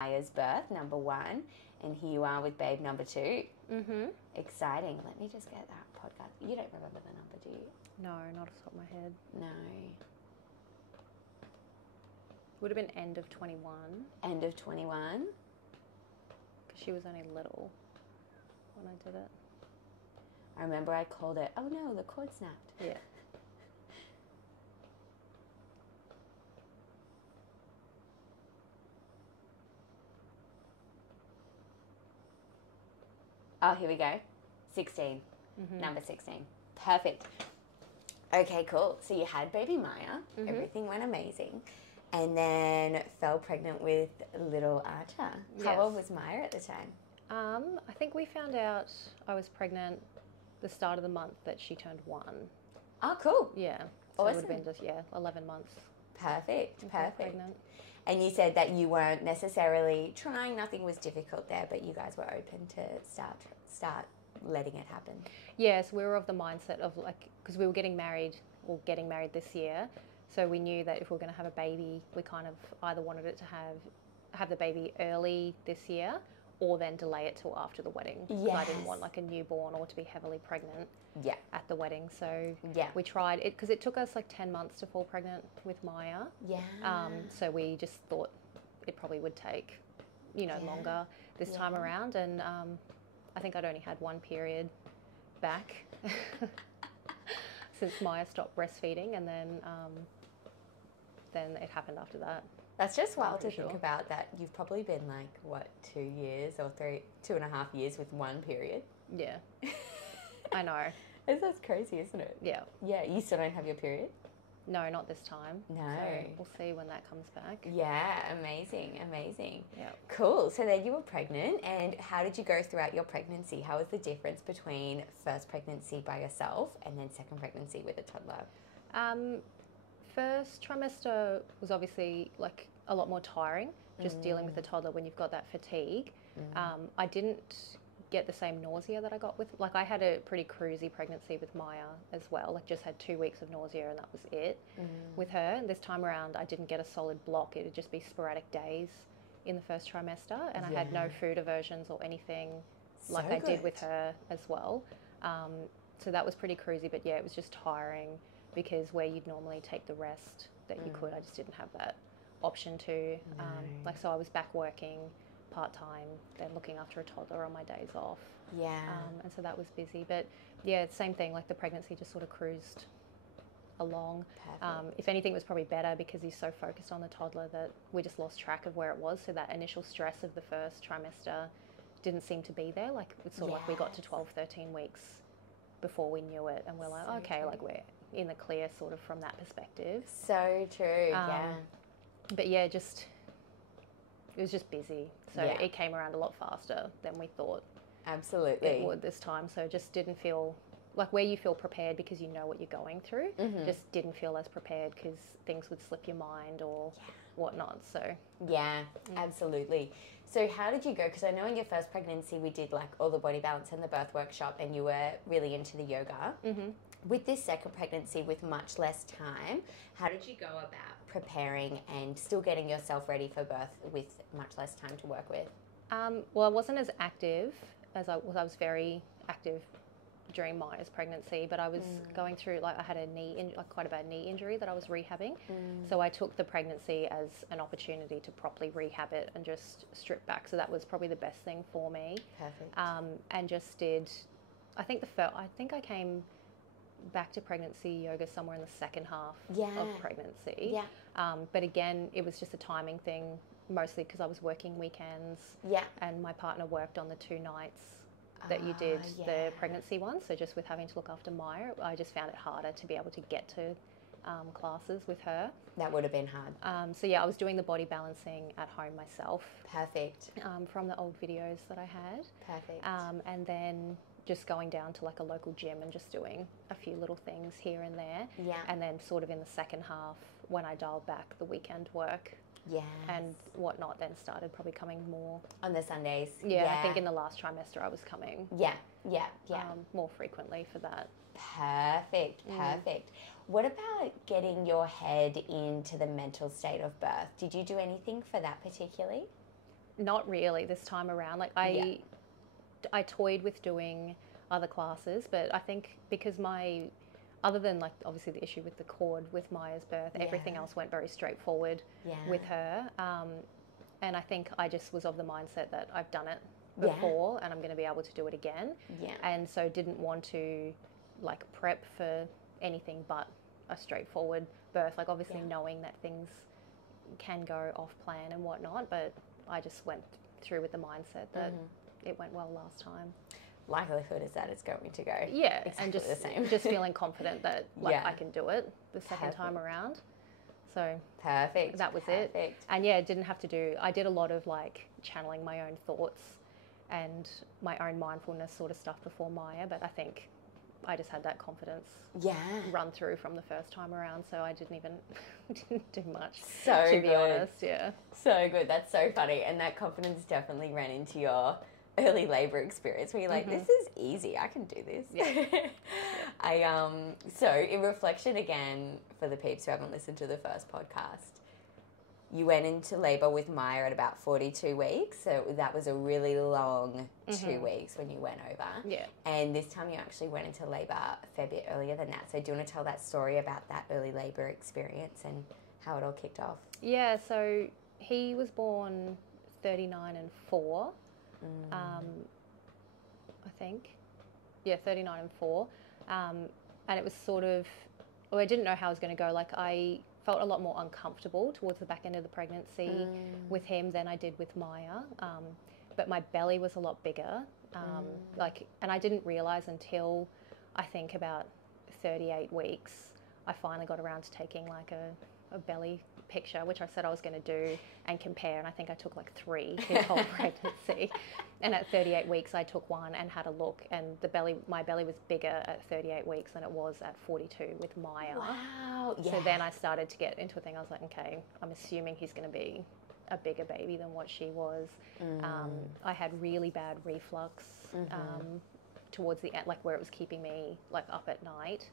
Maya's birth, number 1, and here you are with babe number 2. Mm-hmm. Exciting. Let me just get that podcast. You don't remember the number, do you? No, not off the top of my head. No. Would have been end of 21. End of 21. Because she was only little when I did it. I remember I called it, oh no, the cord snapped. Yeah. Oh, here we go. 16. Mm-hmm. Number 16. Perfect. Okay, cool. So you had baby Maya. Mm-hmm. Everything went amazing. And then fell pregnant with little Archer. How Yes. old was Maya at the time? I think we found out I was pregnant the start of the month that she turned 1. Oh, cool. Yeah. So it would Awesome. have been just, 11 months. Perfect. Perfect. Pregnant. And you said that you weren't necessarily trying, nothing was difficult there, but you guys were open to start letting it happen. Yes, we were of the mindset of because we were getting married this year, so we knew that if we were going to have a baby, we kind of either wanted it to have the baby early this year or then delay it till after the wedding. Yes. I didn't want a newborn or to be heavily pregnant Yeah. at the wedding. So Yeah. we tried it because it took us 10 months to fall pregnant with Maya. Yeah. So we just thought it probably would take, longer this time around. And I think I'd only had one period back since Maya stopped breastfeeding, and then it happened after that. That's just wild to Sure. think about that you've probably been 2 years or 2.5 years with one period. Yeah. I know. That's crazy, isn't it? Yeah. Yeah, you still don't have your period? No, not this time. No. So we'll see when that comes back. Yeah, amazing, amazing. Yeah. Cool. So then you were pregnant, and how did you go throughout your pregnancy? How was the difference between first pregnancy by yourself and then second pregnancy with a toddler? First trimester was obviously a lot more tiring, just dealing with the toddler when you've got that fatigue. I didn't get the same nausea that I got with, I had a pretty cruisy pregnancy with Maya as well, just had 2 weeks of nausea and that was it with her. And this time around I didn't get a solid block, it would just be sporadic days in the first trimester, and I had no food aversions or anything like I did with her as well. So that was pretty cruisy, but yeah, it was just tiring because where you'd normally take the rest that you could, I just didn't have that option to. So I was back working part-time, then looking after a toddler on my days off. Yeah. And so that was busy. But yeah, same thing, the pregnancy just sort of cruised along. If anything, it was probably better because he's so focused on the toddler that we just lost track of where it was. So that initial stress of the first trimester didn't seem to be there. It's sort of we got to 12, 13 weeks before we knew it, and we're like, okay, we're in the clear sort of from that perspective. So true, yeah. But yeah, it was just busy. So it came around a lot faster than we thought Absolutely. it would this time. So it just didn't feel where you feel prepared because you know what you're going through, just didn't feel as prepared because things would slip your mind or whatnot. So yeah, absolutely. So how did you go? Because I know in your first pregnancy we did all the body balance and the birth workshop, and you were really into the yoga. With this second pregnancy with much less time, how did you go about preparing and still getting yourself ready for birth with much less time to work with? Well, I wasn't as active as I was. I was very active during Maya's pregnancy, but I was going through, I had a quite a bad knee injury that I was rehabbing. So I took the pregnancy as an opportunity to properly rehab it and just strip back. So that was probably the best thing for me. Perfect. And just did, I think I came back to pregnancy yoga somewhere in the second half of pregnancy. Yeah. But again, it was just a timing thing, mostly because I was working weekends. Yeah. And my partner worked on the 2 nights that you did the pregnancy one. So just with having to look after Maya, I just found it harder to be able to get to classes with her. That would have been hard. So yeah, I was doing the body balancing at home myself. Perfect. From the old videos that I had. Perfect. And then just going down to a local gym and just doing a few little things here and there. Yeah. And then sort of in the second half, when I dialed back the weekend work and whatnot, then started probably coming more. On the Sundays. Yeah, I think in the last trimester I was coming. Yeah. More frequently for that. Perfect. What about getting your head into the mental state of birth? Did you do anything for that particularly? Not really this time around. Like I toyed with doing other classes, but I think because other than like obviously the issue with the cord with Maya's birth, everything else went very straightforward with her. And I think I just was of the mindset that I've done it before and I'm going to be able to do it again. Yeah. And so didn't want to like prep for anything but a straightforward birth. Like obviously knowing that things can go off plan and whatnot, but I just went through with the mindset that it went well last time. Likelihood is that it's going to go. Yeah, exactly and just the same. just feeling confident that I can do it the second time around. So perfect. That was it. And didn't have to do. I did a lot of like channeling my own thoughts and my own mindfulness sort of stuff before Maya, but I think I just had that confidence run through from the first time around, so I didn't do much. So to be honest, yeah. So good. That's so funny, and that confidence definitely ran into your early labour experience where you're like, this is easy, I can do this. Yeah. So in reflection again, for the peeps who haven't listened to the first podcast, you went into labour with Maya at about 42 weeks, so that was a really long 2 weeks when you went over. Yeah. And this time you actually went into labour a fair bit earlier than that. So do you want to tell that story about that early labour experience and how it all kicked off? Yeah, so he was born 39 and 4. I think. Yeah, 39 and 4. And it was sort of, I didn't know how it was going to go. Like I felt a lot more uncomfortable towards the back end of the pregnancy with him than I did with Maya. But my belly was a lot bigger. And I didn't realize until I think about 38 weeks, I finally got around to taking like a belly picture, which I said I was going to do and compare, and I think I took like 3 his whole pregnancy. And at 38 weeks I took one and had a look, and my belly was bigger at 38 weeks than it was at 42 with Maya. Wow. So then I started to get into a thing. I was like, okay, I'm assuming he's going to be a bigger baby than what she was. I had really bad reflux towards the end, like where it was keeping me like up at night,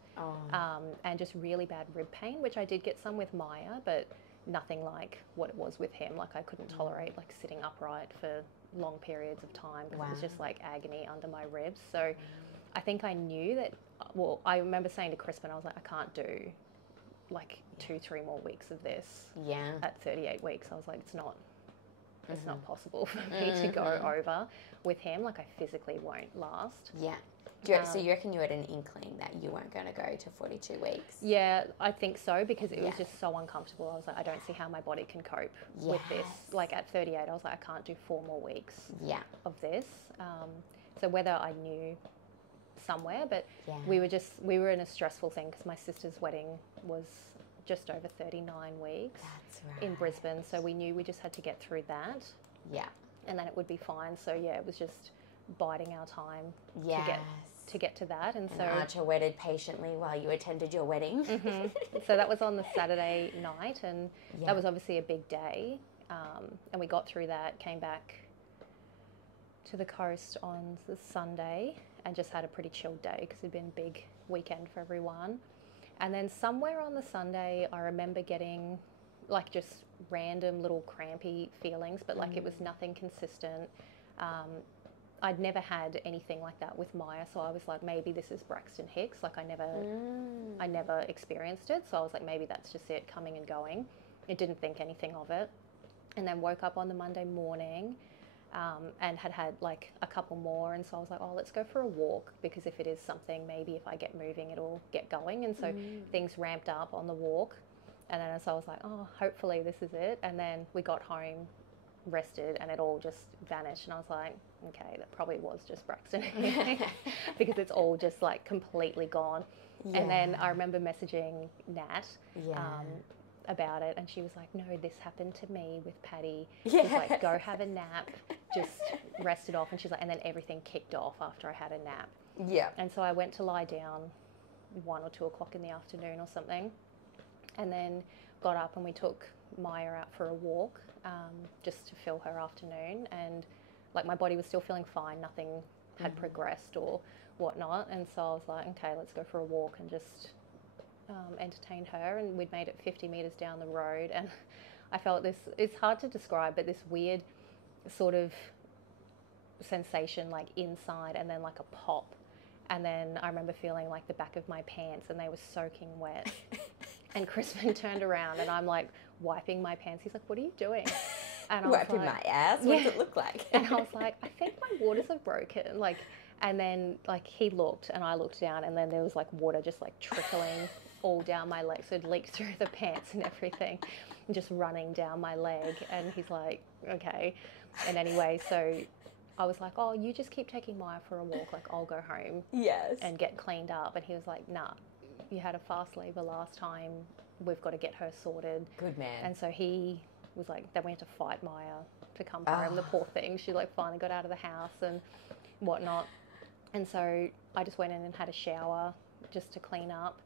and just really bad rib pain, which I did get some with Maya, but nothing like what it was with him. Like I couldn't tolerate like sitting upright for long periods of time because it was just like agony under my ribs. So I think I knew that, well, I remember saying to Crispin, I was like, I can't do like 2-3 more weeks of this at 38 weeks. I was like, it's not possible for me to go over with him. Like I physically won't last. Yeah. So you reckon you had an inkling that you weren't going to go to 42 weeks? Yeah, I think so, because it was just so uncomfortable. I was like, I don't see how my body can cope with this. Like at 38, I was like, I can't do 4 more weeks of this. So whether I knew somewhere, but we were in a stressful thing because my sister's wedding was just over 39 weeks in Brisbane. So we knew we just had to get through that. Yeah. And then it would be fine. So yeah, it was just biding our time to get to that. And so Archer waited patiently while you attended your wedding. So that was on the Saturday night, and that was obviously a big day. And we got through that, came back to the coast on the Sunday and just had a pretty chilled day because it'd been a big weekend for everyone. And then somewhere on the Sunday, I remember getting like just random little crampy feelings, but like it was nothing consistent. I'd never had anything like that with Maya, so I was like, maybe this is Braxton Hicks. Like I never experienced it, so I was like, maybe that's just it coming and going. I didn't think anything of it, and then woke up on the Monday morning, and had like a couple more, and so I was like, oh, let's go for a walk, because if it is something, maybe if I get moving, it'll get going. And so things ramped up on the walk, and then so I was like, oh, hopefully this is it. And then we got home, rested, and it all just vanished, and I was like, okay, that probably was just Braxton because it's all just like completely gone. And then I remember messaging Nat about it, and she was like, no, this happened to me with Patty. She's like, go have a nap, just rest it off. And she's like, and then everything kicked off after I had a nap. Yeah. And so I went to lie down 1 or 2 o'clock in the afternoon or something, and then got up and we took Maya out for a walk, just to fill her afternoon. And like my body was still feeling fine, nothing had progressed or whatnot. And so I was like, okay, let's go for a walk and just entertain her. And we'd made it 50 metres down the road, and I felt this, it's hard to describe, but this weird sort of sensation like inside, and then like a pop. And then I remember feeling like the back of my pants and they were soaking wet. And Crispin turned around and I'm like wiping my pants. He's like, what are you doing? And I was Wiping like, my ass? What does it look like? And I was like, I think my waters are broken. Like, and then like he looked and I looked down, and then there was like water just like trickling all down my leg. So it leaked through the pants and everything, and just running down my leg. And he's like, okay. And anyway, so I was like, oh, you just keep taking Maya for a walk. Like, I'll go home and get cleaned up. And he was like, nah, you had a fast labor last time. We've got to get her sorted. Good man. And so he was like, then we had to fight Maya to come home. The poor thing. She like finally got out of the house and whatnot. And so I just went in and had a shower just to clean up.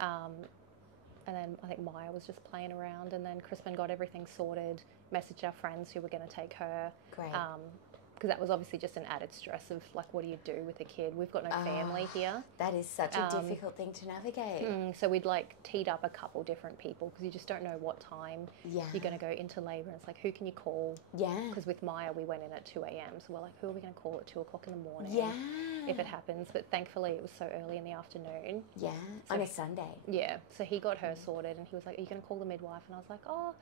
And then I think Maya was just playing around, and then Crispin got everything sorted, messaged our friends who were going to take her. Great. Because that was obviously just an added stress of like, what do you do with a kid? We've got no family here. That is such a difficult thing to navigate. So we'd like teed up a couple different people, because you just don't know what time you're going to go into labour. And it's like, who can you call? Yeah. Because with Maya, we went in at 2 a.m. So we're like, who are we going to call at 2 o'clock in the morning? Yeah. If it happens. But thankfully it was so early in the afternoon. Yeah. So on a Sunday. Yeah. So he got her sorted, and he was like, are you going to call the midwife? And I was like, oh,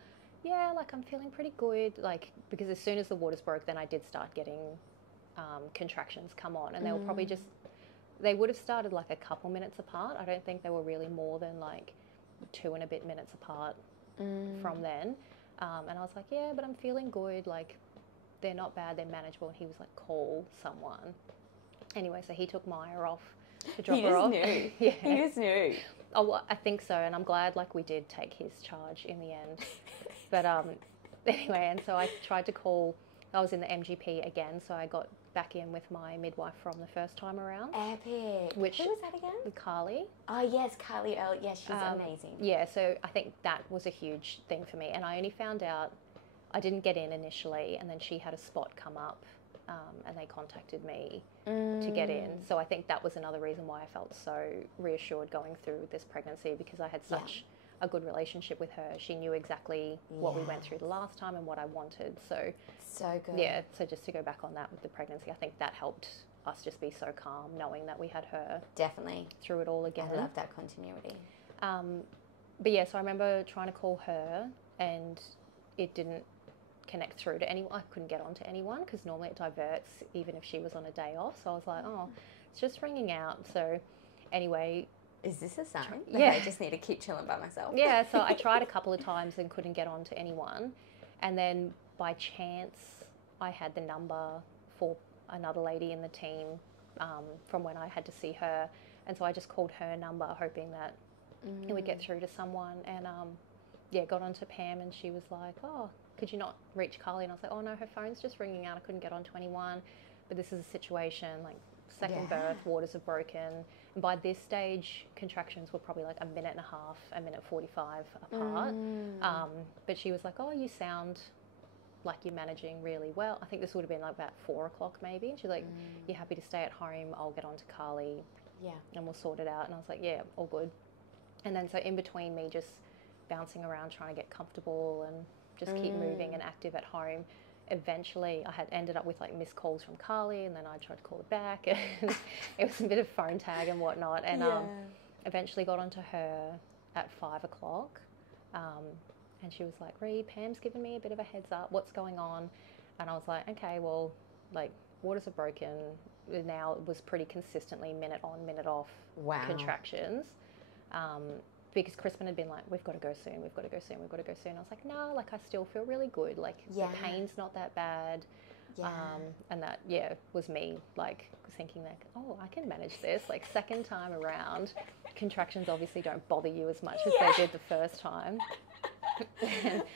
yeah, like I'm feeling pretty good. Like, because as soon as the waters broke, then I did start getting contractions come on, and they were probably just, they would have started like a couple minutes apart. I don't think they were really more than like 2 and a bit minutes apart from then. And I was like, yeah, but I'm feeling good. Like, they're not bad, they're manageable. And he was like, call someone. Anyway, so he took Maya off to drop her off. Knew. Yeah. He just knew. Oh, well, I think so, and I'm glad like we did take his charge in the end. But anyway, and so I tried to call. I was in the MGP again, so I got back in with my midwife from the first time around. Epic. Which, who was that again? Carly. Oh yes, Carly Earl. Yes, she's amazing. Yeah, so I think that was a huge thing for me, and I only found out, I didn't get in initially, and then she had a spot come up, and they contacted me to get in. So I think that was another reason why I felt so reassured going through this pregnancy, because I had such a good relationship with her. She knew exactly what we went through the last time and what I wanted. So good. Yeah, so just to go back on that with the pregnancy, I think that helped us just be so calm, knowing that we had her definitely through it all again. I love that continuity. But yeah, so I remember trying to call her, and it didn't connect through to anyone. I couldn't get on to anyone, because normally it diverts even if she was on a day off. So I was like, oh, it's just ringing out. So anyway, is this a sign? Yeah. I just need to keep chilling by myself. Yeah, so I tried a couple of times and couldn't get on to anyone. And then by chance, I had the number for another lady in the team from when I had to see her. And so I just called her number, hoping that it would get through to someone. And got onto Pam, and she was like, oh, could you not reach Carly? And I was like, oh no, her phone's just ringing out. I couldn't get on to anyone. But this is a situation, like second birth, waters have broken. And by this stage, contractions were probably like a minute and a half, a minute 45 apart. But she was like, oh, you sound like you're managing really well. I think this would have been like about 4 o'clock maybe. And she's like, you're happy to stay at home? I'll get on to Carly and we'll sort it out. And I was like, yeah, all good. And then so in between me just bouncing around trying to get comfortable and just keep moving and active at home, eventually I had ended up with like missed calls from Carly, and then I tried to call her back, and it was a bit of phone tag and whatnot, and eventually got onto her at 5 o'clock, and she was like, Rhi, Pam's given me a bit of a heads up, what's going on? And I was like, okay, well, like, waters are broken. Now it was pretty consistently minute on, minute off contractions. Because Crispin had been like, we've got to go soon, we've got to go soon, we've got to go soon. I was like, no, like I still feel really good. Like the pain's not that bad. And that, was me like thinking like, oh, I can manage this. Like second time around, contractions obviously don't bother you as much as they did the first time.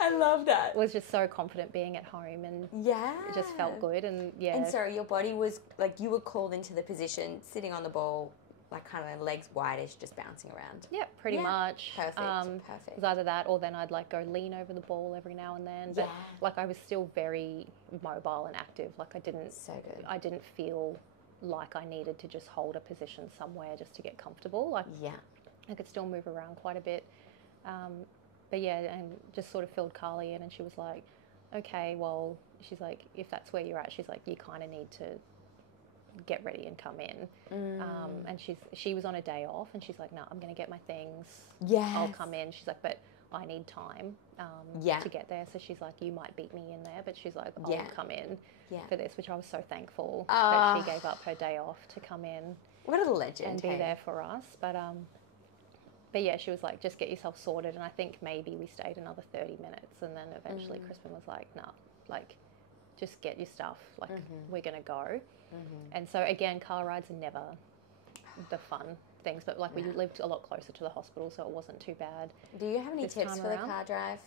I love that. Was just so confident being at home, and it just felt good. And And so your body was like, you were called into the position, sitting on the ball, like kind of legs wideish, just bouncing around. Yeah, pretty much. Perfect. It was either that, or then I'd like go lean over the ball every now and then. But like I was still very mobile and active. Like I didn't feel like I needed to just hold a position somewhere just to get comfortable. Like I could still move around quite a bit. But and just sort of filled Carly in, and she was like, okay, well, she's like, if that's where you're at, she's like, you kind of need to get ready and come in. And she was on a day off, and she's like, no, I'm going to get my things. I'll come in. She's like, but I need time to get there. So she's like, you might beat me in there, but she's like, I'll come in for this, which I was so thankful that she gave up her day off to come in. What a legend. And be there for us. But yeah, she was like, just get yourself sorted. And I think maybe we stayed another 30 minutes. And then eventually Crispin was like, nah, like, just get your stuff. Like, we're going to go. And so, again, car rides are never the fun things. But, like, we lived a lot closer to the hospital, so it wasn't too bad. Do you have any tips for the car drive?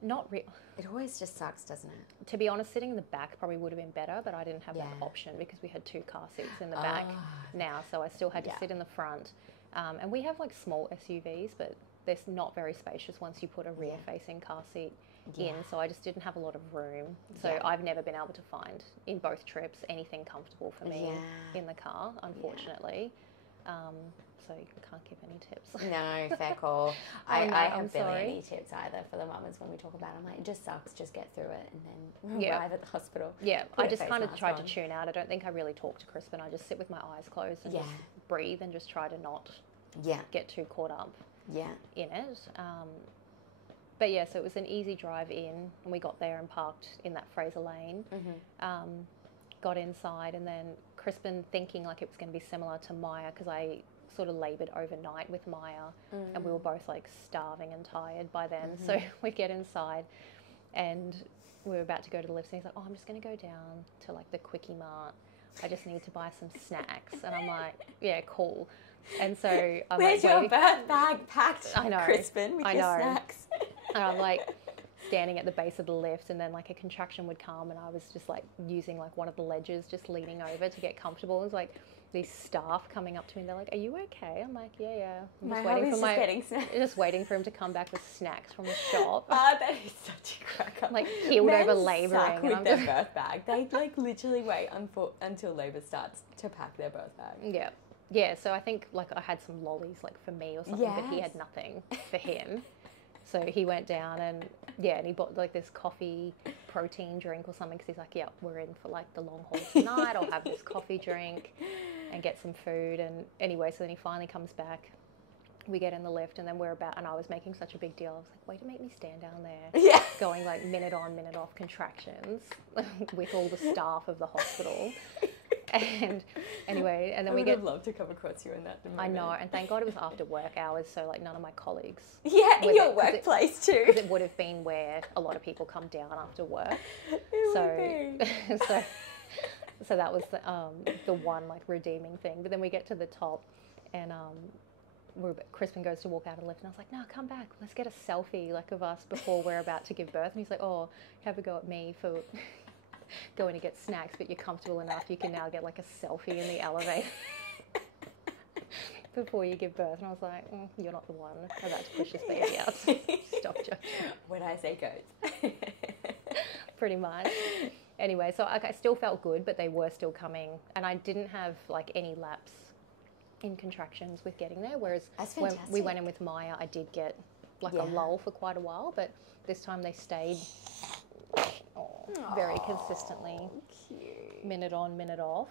Not really. It always just sucks, doesn't it? To be honest, sitting in the back probably would have been better, but I didn't have that option because we had 2 car seats in the back now. So I still had to sit in the front. And we have, like, small SUVs, but they're not very spacious once you put a rear-facing car seat in. So I just didn't have a lot of room. So I've never been able to find, in both trips, anything comfortable for me in the car, unfortunately. So you can't give any tips. No, fair call. I haven't barely any tips either for the mamas when we talk about it. I'm like, it just sucks, just get through it and then arrive at the hospital. Yeah, I just kind of tried to tune out. I don't think I really talk to Crispin. I just sit with my eyes closed and just breathe and just try to not get too caught up in it. But yeah, so it was an easy drive in, and we got there and parked in that Fraser Lane. Got inside, and then Crispin, thinking like it was going to be similar to Maya, because I sort of laboured overnight with Maya, and we were both like starving and tired by then. So we get inside, and we were about to go to the lift, and he's like, oh, I'm just going to go down to like the Quickie Mart. I just need to buy some snacks. And I'm like, yeah, cool. And so I'm Where's like, your birth bag packed, I know, Crispin, with your snacks? And I'm like standing at the base of the lift, and then like a contraction would come, and I was just like using like one of the ledges, just leaning over to get comfortable. It was like these staff coming up to me, and they're like, are you okay? I'm like, yeah. I'm just waiting for just waiting for him to come back with snacks from the shop. That is such a crack up. Like keeled over labouring. With their birth bag. They like literally wait until labour starts to pack their birth bag. Yeah. Yeah, so I think like I had some lollies like for me or something, but he had nothing for him. So he went down and he bought like this coffee protein drink or something, because he's like, yeah, we're in for like the long haul tonight. I'll have this coffee drink and get some food. And anyway, so then he finally comes back. We get in the lift, and then and I was making such a big deal. I was like, way to make me stand down there, going like minute on, minute off contractions with all the staff of the hospital. And anyway, and then we get. I would have loved to come across you in that moment. I know, and thank God it was after work hours, so like none of my colleagues. Yeah, in your workplace too. Because it would have been where a lot of people come down after work. So that was the one like redeeming thing. But then we get to the top, and Crispin goes to walk out of the lift, and I was like, no, come back, let's get a selfie like of us before we're about to give birth. And he's like, oh, have a go at me for going to get snacks, but you're comfortable enough, you can now get like a selfie in the elevator before you give birth. And I was like, you're not the one about to push this baby out. Stop joking. When I say goes. Pretty much. Anyway, so I still felt good, but they were still coming, and I didn't have like any lapse in contractions with getting there, whereas when we went in with Maya, I did get like a lull for quite a while, but this time they stayed very consistently, minute on, minute off.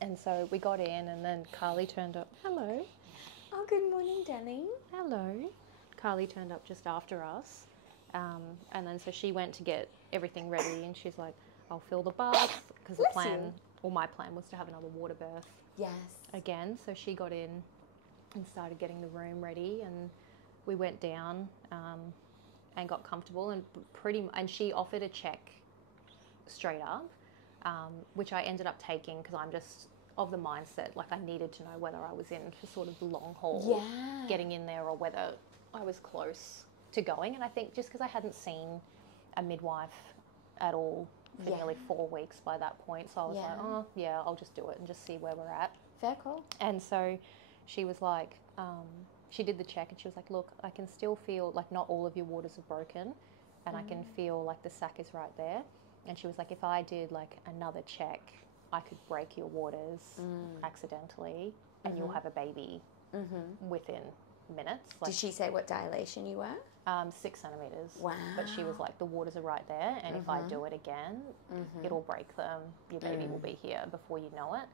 And so we got in, and then Carly turned up. Hello. Oh, good morning, darling. Hello. Carly turned up just after us. And then so she went to get everything ready, and she's like, I'll fill the bath, because my plan was to have another water birth. Yes. Again, so she got in and started getting the room ready, and we went down and got comfortable, and she offered a check straight up, which I ended up taking, because I'm just of the mindset like I needed to know whether I was in for sort of the long haul, getting in there, or whether I was close to going. And I think just because I hadn't seen a midwife at all for nearly 4 weeks by that point, so I was like, oh yeah, I'll just do it and just see where we're at. Fair call. And so she was like, she did the check, and she was like, look, I can still feel like not all of your waters are broken, and I can feel like the sac is right there. And she was like, if I did like another check, I could break your waters accidentally, and you'll have a baby within minutes. Did she say what dilation you were? 6 centimeters. Wow. But she was like, the waters are right there, and if I do it again, it'll break them. Your baby will be here before you know it.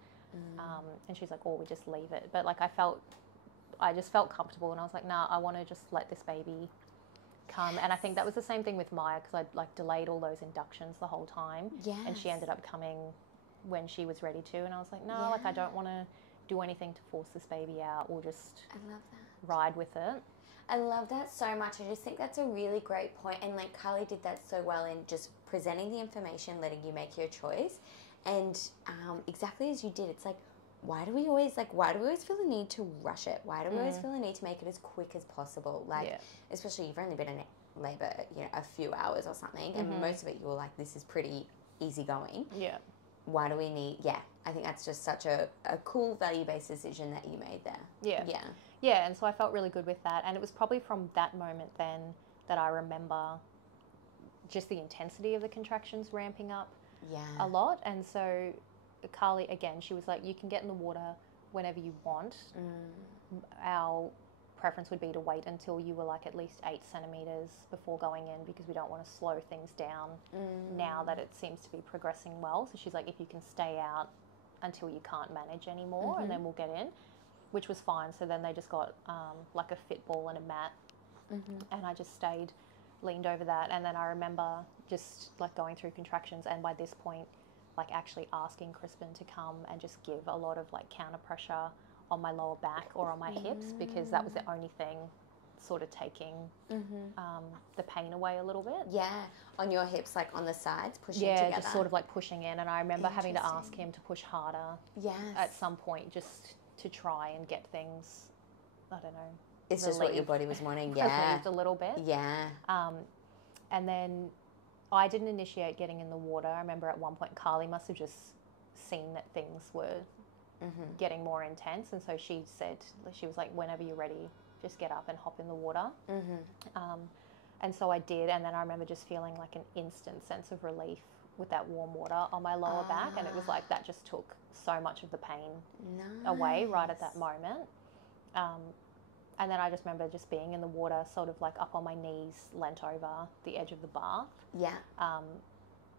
And she's like, oh, we just leave it. But like, I just felt comfortable, and I was like, nah, I want to just let this baby come. And I think that was the same thing with Maya, because I'd like delayed all those inductions the whole time. Yes. And she ended up coming when she was ready to, and I was like, no, like I don't want to do anything to force this baby out. We'll just ride with it. I love that so much. I just think that's a really great point. And like Carly did that so well in just presenting the information, letting you make your choice. And exactly as you did, it's like, why do we always feel the need to rush it? Why do we always feel the need to make it as quick as possible? Like, especially you've only been in labour, a few hours or something. And most of it you were like, this is pretty easy going. Yeah. Why do we need, I think that's just such a cool value-based decision that you made there. Yeah. Yeah. Yeah, and so I felt really good with that. And it was probably from that moment then that I remember just the intensity of the contractions ramping up a lot. And so Carly, again, she was like, you can get in the water whenever you want. Our preference would be to wait until you were like at least 8 centimetres before going in, because we don't want to slow things down now that it seems to be progressing well. So she's like, if you can stay out until you can't manage anymore, and then we'll get in, which was fine. So then they just got like a fit ball and a mat, and I just stayed leaned over that. And then I remember just like going through contractions, and by this point like actually asking Crispin to come and just give a lot of like counter pressure on my lower back or on my hips, because that was the only thing sort of taking the pain away a little bit. Yeah, on your hips, like on the sides, pushing together. Yeah, just sort of like pushing in. And I remember having to ask him to push harder at some point, just to try and get things, I don't know. It's just what your body was wanting, relieved a little bit. Yeah. And then I didn't initiate getting in the water. I remember at one point Carly must have just seen that things were getting more intense, and so she said, she was like, whenever you're ready, just get up and hop in the water. And so I did, and then I remember just feeling like an instant sense of relief with that warm water on my lower back, and it was like that just took so much of the pain away right at that moment. And then I just remember just being in the water, sort of like up on my knees, leant over the edge of the bath. Yeah.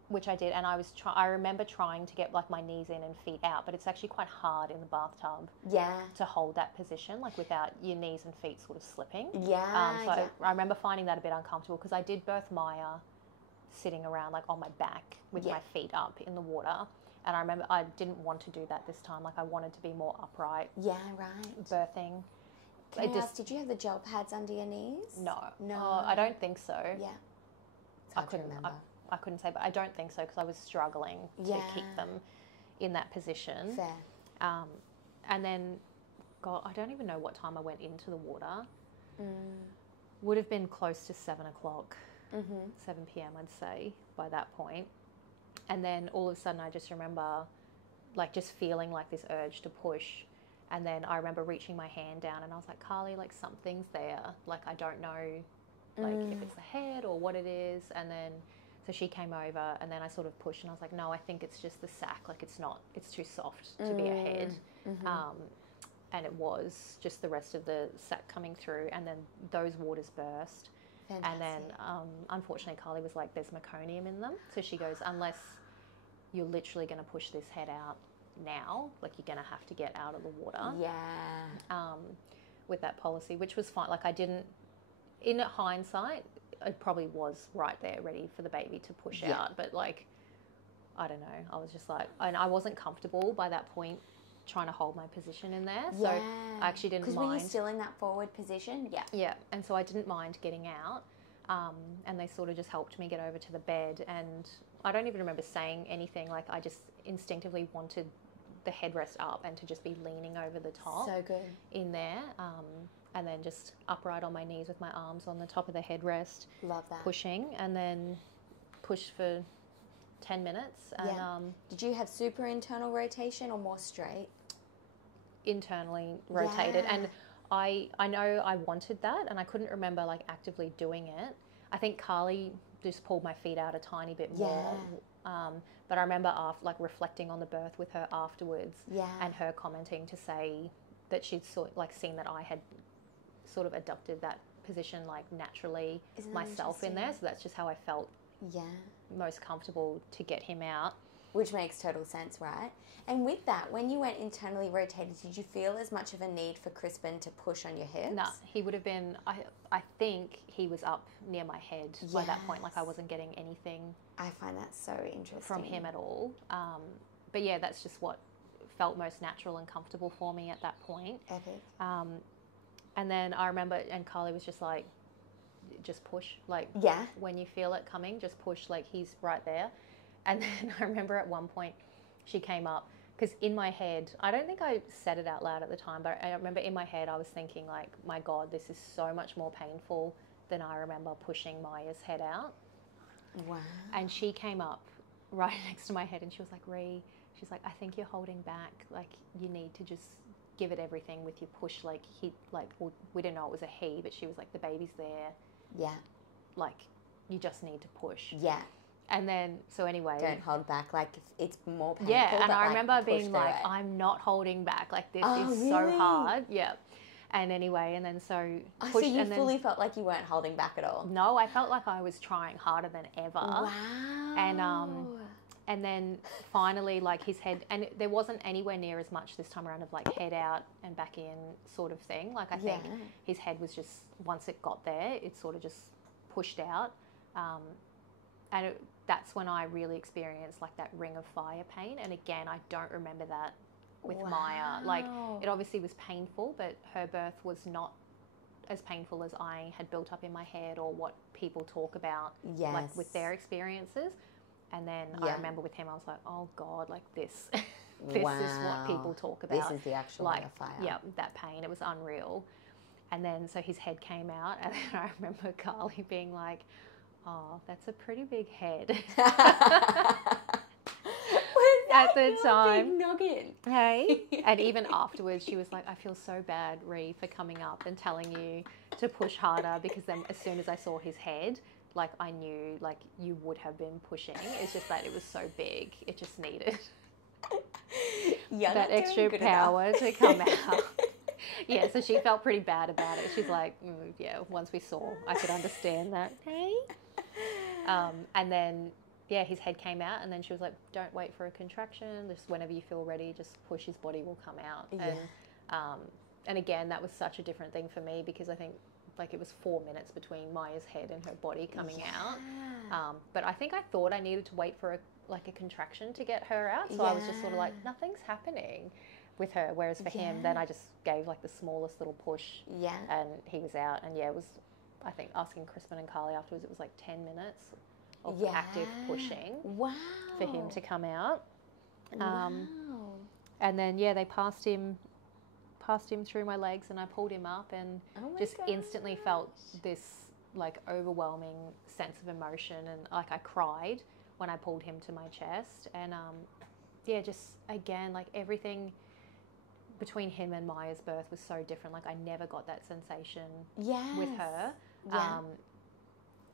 Which I did, and I remember trying to get like my knees in and feet out, but it's actually quite hard in the bathtub. To hold that position, like without your knees and feet sort of slipping. I remember finding that a bit uncomfortable, because I did birth Maya sitting around like on my back with my feet up in the water. And I remember I didn't want to do that this time. Like I wanted to be more upright. Yeah, right. Birthing. Can I ask, did you have the gel pads under your knees? No. No. I don't think so. Yeah. It's hard to remember. I couldn't say, but I don't think so, because I was struggling to keep them in that position. Fair. And then, God, I don't even know what time I went into the water. Would have been close to 7 o'clock, 7 p.m. I'd say, by that point. And then all of a sudden I just remember like just feeling like this urge to push. And then I remember reaching my hand down and I was like, Carly, like something's there. Like I don't know like if it's the head or what it is. And then so she came over and then I sort of pushed and I was like, no, I think it's just the sac. Like it's too soft to be a head. And it was just the rest of the sac coming through, and then those waters burst. Fantastic. And then unfortunately Carly was like, there's meconium in them. So she goes, unless you're literally going to push this head out now, like you're going to have to get out of the water. Yeah. With that policy, which was fine. Like I didn't, in hindsight, it probably was right there ready for the baby to push out. But like, I don't know. I was just like, and I wasn't comfortable by that point trying to hold my position in there. So I actually didn't mind. Because were you still in that forward position? Yeah. Yeah. And so I didn't mind getting out. And they sort of just helped me get over to the bed. And I don't even remember saying anything. Like I just instinctively wanted the headrest up and to just be leaning over the top. So good. In there. And then just upright on my knees with my arms on the top of the headrest. Love that. Pushing, and then push for 10 minutes. And, did you have super internal rotation or more straight? Internally rotated. And I know I wanted that, and I couldn't remember like actively doing it. I think Carly just pulled my feet out a tiny bit more. But I remember like reflecting on the birth with her afterwards, and her commenting to say that she'd seen that I had sort of adopted that position like naturally Isn't that myself in there. So that's just how I felt most comfortable to get him out. Which makes total sense, right? And with that, when you went internally rotated, did you feel as much of a need for Crispin to push on your hips? No, he would have been, I think he was up near my head by that point. Like I wasn't getting anything I find that so interesting. from him at all. But yeah, that's just what felt most natural and comfortable for me at that point. Epic. And then I remember, and Carly was just like, just push. Like, when you feel it coming, just push. Like, he's right there. And then I remember at one point she came up, because in my head, I don't think I said it out loud at the time, but I remember in my head I was thinking like, my God, this is so much more painful than I remember pushing Maya's head out. Wow. And she came up right next to my head and she was like, Rhi, she's like, I think you're holding back. Like, you need to just give it everything with your push. Like, well, we didn't know it was a he, but she was like, the baby's there. Yeah. Like, you just need to push. Yeah. And then, so anyway. Don't hold back. Like, it's more painful. Yeah, and but I remember being like, it. I'm not holding back. Like, this is really? so hard. Yeah. And anyway, and then so pushed. So you fully felt like you weren't holding back at all? No, I felt like I was trying harder than ever. Wow. And then finally, like, his head, and there wasn't anywhere near as much this time around of like head out and back in sort of thing. Like, I think his head was just, once it got there, it sort of just pushed out. And that's when I really experienced like that ring of fire pain. And again, I don't remember that with Maya. Like, it obviously was painful, but her birth was not as painful as I had built up in my head or what people talk about, like with their experiences. And then I remember with him, I was like, oh God, like this, this is what people talk about. This is the actual like, ring of fire. Yeah, that pain. It was unreal. And then, so his head came out, and then I remember Carly being like, oh, that's a pretty big head. At the time. Big noggin? Hey. And even afterwards, she was like, I feel so bad, Rhi, for coming up and telling you to push harder, because then as soon as I saw his head, like, I knew, like, you would have been pushing. It's just that it was so big. It just needed that extra power to come out. Yeah, so she felt pretty bad about it. She's like, yeah, once we saw, I could understand that. Hey. And then, yeah, his head came out, and then she was like, don't wait for a contraction. Just whenever you feel ready, just push, his body will come out. Yeah. And again, that was such a different thing for me, because I think, like, it was 4 minutes between Maya's head and her body coming out. But I think I thought I needed to wait for a contraction to get her out. So I was just sort of like, nothing's happening with her. Whereas for him, then I just gave like the smallest little push. Yeah. And he was out. And yeah, it was, I think, asking Crispin and Carly afterwards, it was like 10 minutes of active pushing for him to come out. And then, yeah, they passed him through my legs, and I pulled him up, and just instantly felt this like overwhelming sense of emotion, and like I cried when I pulled him to my chest. And yeah, just again, like, everything between him and Maya's birth was so different. Like, I never got that sensation with her.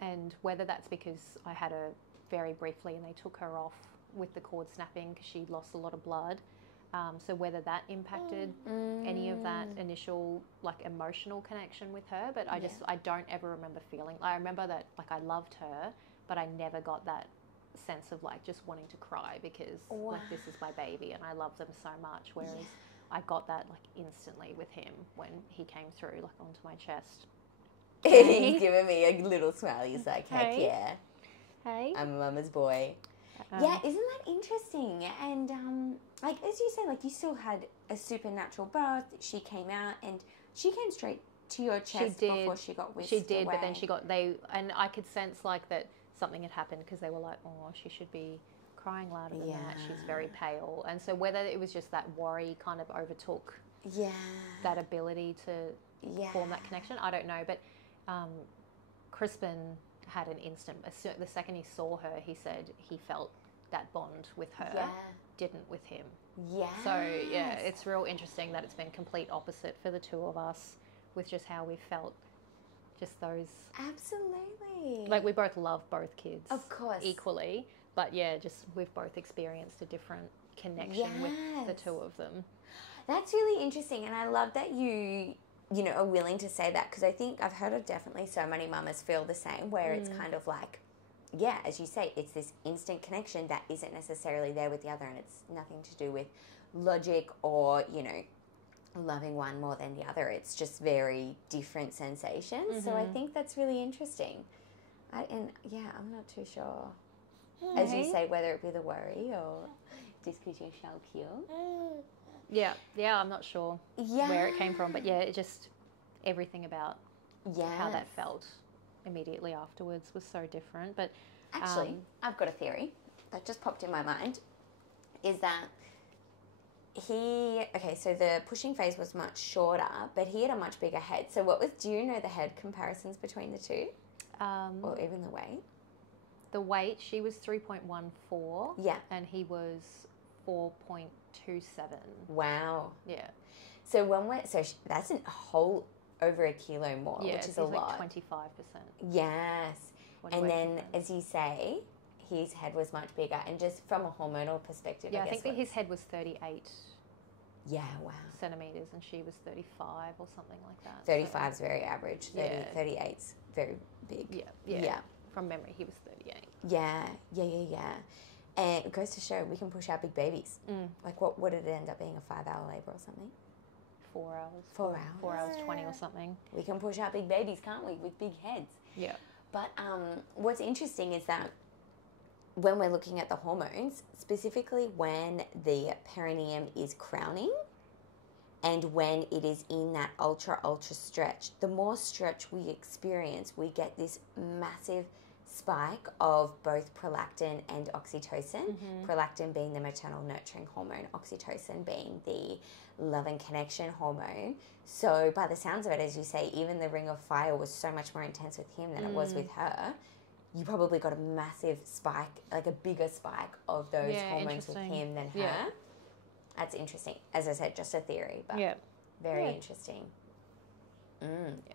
And whether that's because I had her very briefly and they took her off with the cord snapping because she'd lost a lot of blood. So whether that impacted any of that initial like emotional connection with her, but I don't ever remember feeling, I remember that like I loved her, but I never got that sense of like just wanting to cry, because like, this is my baby and I love them so much. Whereas I got that like instantly with him when he came through like onto my chest. He's giving me a little smile. He's like, heck yeah. Hey. I'm a mama's boy. Yeah, isn't that interesting? And like, as you say, like, you still had a supernatural birth. She came out and she came straight to your chest before she got whisked away. She did, but then and I could sense like that something had happened, because they were like, oh, she should be crying louder than that. She's very pale. And so whether it was just that worry kind of overtook that ability to form that connection, I don't know. But Crispin had an instant, the second he saw her, he said he felt that bond with her, didn't with him. So yeah, it's real interesting that it's been complete opposite for the two of us, with just how we felt, just those. Absolutely. Like, we both love both kids, of course, equally, but yeah, just we've both experienced a different connection with the two of them. That's really interesting, and I love that you you know, are willing to say that, because I think I've heard of definitely so many mamas feel the same, where it's kind of like, yeah, as you say, it's this instant connection that isn't necessarily there with the other, and it's nothing to do with logic or, you know, loving one more than the other. It's just very different sensations. So I think that's really interesting. I'm not too sure. As you say, whether it be the worry or just because you're so cute. Yeah, I'm not sure where it came from, but yeah, it just, everything about how that felt immediately afterwards was so different. But actually, I've got a theory that just popped in my mind, is that so the pushing phase was much shorter, but he had a much bigger head. So do you know the head comparisons between the two? Or even the weight? The weight, she was 3.14. Yeah. And he was 4.27. Wow. Yeah. So that's a whole over a kilo more, which is a lot. Like 25%. Yes. And then, as you say, his head was much bigger, and just from a hormonal perspective, I think that his head was 38. Yeah, wow. Centimeters, and she was 35 or something like that. 35 is very average. 38's very big. Yeah. From memory, he was 38. Yeah. And it goes to show we can push out big babies. Like, what would it end up being, a 5-hour labour or something? 4 hours. 4 hours. 4 hours 20 or something. We can push out big babies, can't we, with big heads? Yeah. But what's interesting is that when we're looking at the hormones, specifically when the perineum is crowning and when it is in that ultra stretch, the more stretch we experience, we get this massive spike of both prolactin and oxytocin. Prolactin being the maternal nurturing hormone, oxytocin being the love and connection hormone. So by the sounds of it, as you say, even the ring of fire was so much more intense with him than it was with her. You probably got a massive spike, like a bigger spike of those hormones with him than her. Yeah. That's interesting. As I said, just a theory, but very interesting.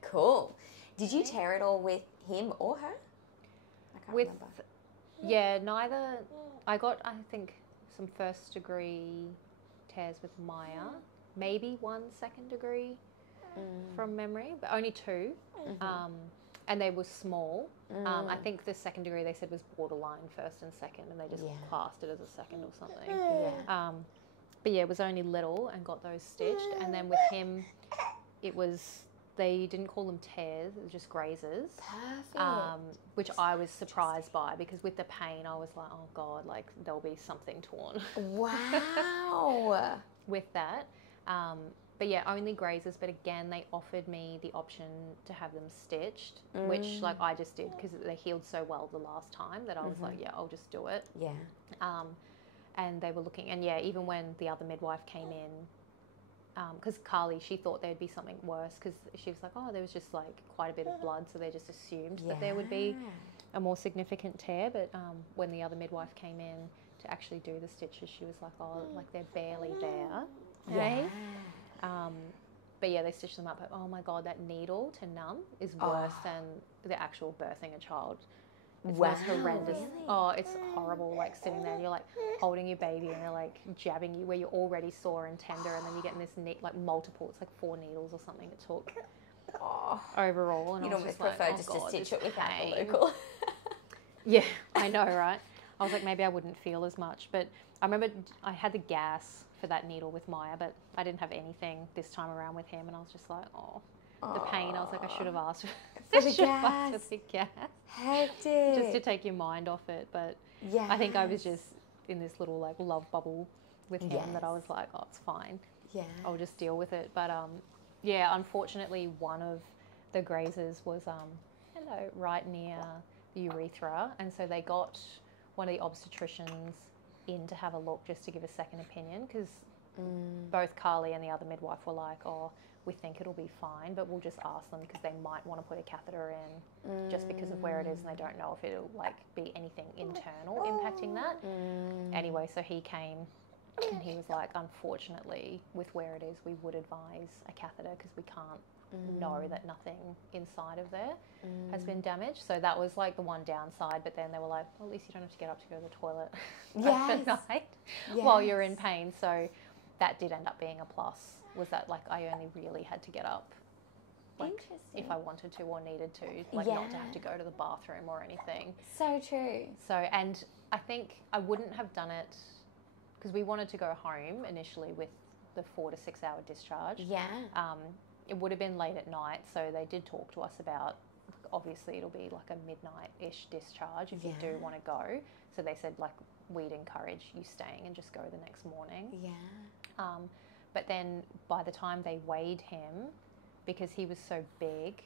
Cool. Did you tear it all with him or her? I can't remember. Yeah, neither. I got, I think, some first degree tears with Maya, maybe 1 second degree from memory, but only 2. And they were small. I think the second degree they said was borderline first and second, and they just classed it as a second or something. But yeah, it was only little and got those stitched. And then with him, it was, they didn't call them tears, it was just grazes. Perfect. Which I was surprised by, because with the pain, I was like, oh God, like there'll be something torn. Wow. With that. But yeah, only grazes. But again, they offered me the option to have them stitched, which like I just did because they healed so well the last time that I was like, yeah, I'll just do it. Yeah. And they were looking, and yeah, even when the other midwife came in, because Carly, she thought there'd be something worse, because she was like, oh, there was just like quite a bit of blood, so they just assumed that there would be a more significant tear. But when the other midwife came in to actually do the stitches, she was like, oh, like they're barely there. Hey? But yeah, they stitched them up. But oh my God, that needle to numb is worse than the actual birthing a child. It's the most horrendous. Really? Oh, it's horrible. Like sitting there and you're like holding your baby and they're like jabbing you where you're already sore and tender, and then you're getting this like multiple. It's like 4 needles or something it took overall. And you'd almost prefer just to stitch it without the local. Yeah, I know, right? I was like, maybe I wouldn't feel as much. But I remember I had the gas for that needle with Maya, but I didn't have anything this time around with him, and I was just like, the pain. I was like, I should have asked for the gas. Hectic. Just to take your mind off it. But I think I was just in this little like love bubble with him that I was like, oh, it's fine. Yeah. I'll just deal with it. But yeah, unfortunately, one of the grazes was right near the urethra, and so they got one of the obstetricians in to have a look just to give a second opinion, because both Carly and the other midwife were like, oh, we think it'll be fine, but we'll just ask them because they might want to put a catheter in just because of where it is, and they don't know if it'll like be anything internal impacting that. Anyway, so he came and he was like, unfortunately, with where it is, we would advise a catheter because we can't know that nothing inside of there has been damaged. So that was like the one downside, but then they were like, well, at least you don't have to get up to go to the toilet overnight while you're in pain. So that did end up being a plus, was that like I only really had to get up like if I wanted to or needed to, like not to have to go to the bathroom or anything. So true. So, and I think I wouldn't have done it because we wanted to go home initially with the 4 to 6 hour discharge. Yeah. It would have been late at night, so they did talk to us about, obviously it'll be like a midnight-ish discharge if you do want to go. So they said like we'd encourage you staying and just go the next morning. Yeah. But then by the time they weighed him, because he was so big,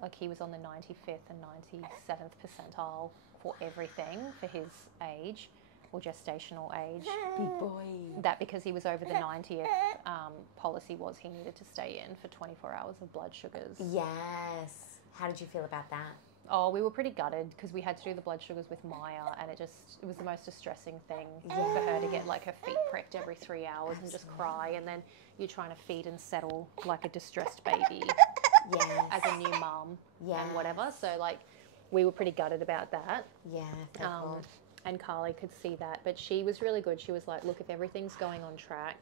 like he was on the 95th and 97th percentile for everything for his age or gestational age. Big boy. That because he was over the 90th, policy was he needed to stay in for 24 hours of blood sugars. Yes. How did you feel about that? Oh, we were pretty gutted because we had to do the blood sugars with Maya, and it was the most distressing thing for her to get like her feet pricked every 3 hours and just cry, and then you're trying to feed and settle like a distressed baby as a new mum and whatever. So like we were pretty gutted about that. Yeah. Cool. And Carly could see that, but she was really good. She was like, look, if everything's going on track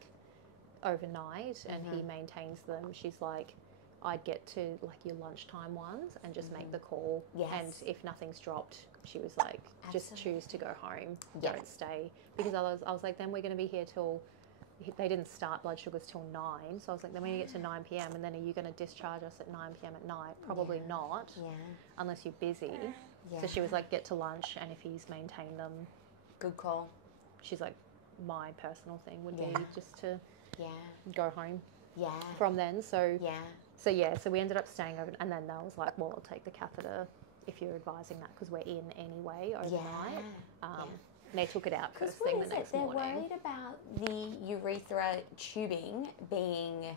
overnight and he maintains them, she's like, I'd get to like your lunchtime ones and just make the call. Yes. And if nothing's dropped, she was like, just choose to go home. Don't stay. Because I was like, then we're going to be here till, they didn't start blood sugars till 9. So I was like, then we're going to get to 9 p.m. and then are you going to discharge us at 9 p.m. at night? Probably not. Yeah. Unless you're busy. Yeah. So she was like, get to lunch, and if he's maintained them. Good call. She's like, my personal thing would be just to go home. Yeah. From then. So So we ended up staying over, and then I was like, well, I'll take the catheter if you're advising that because we're in anyway overnight. And they took it out first thing the next morning. They're worried about the urethra tubing being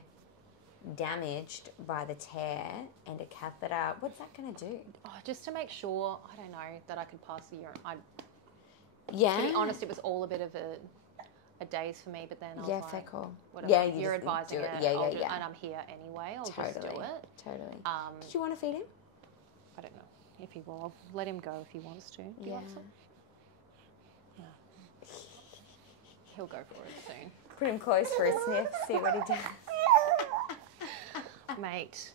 damaged by the tear and a catheter. What's that going to do? Oh, just to make sure, I don't know, that I could pass the urine. To be honest, it was all a bit of a daze for me, but then I was like, cool. Whatever, yeah, you're advising it, and I'm here anyway, I'll just do it. Totally. Did you want to feed him? I don't know if he will. I'll let him go if he wants to. Do you want some? No. He'll go for it soon. Put him close for a sniff, see what he does. Mate.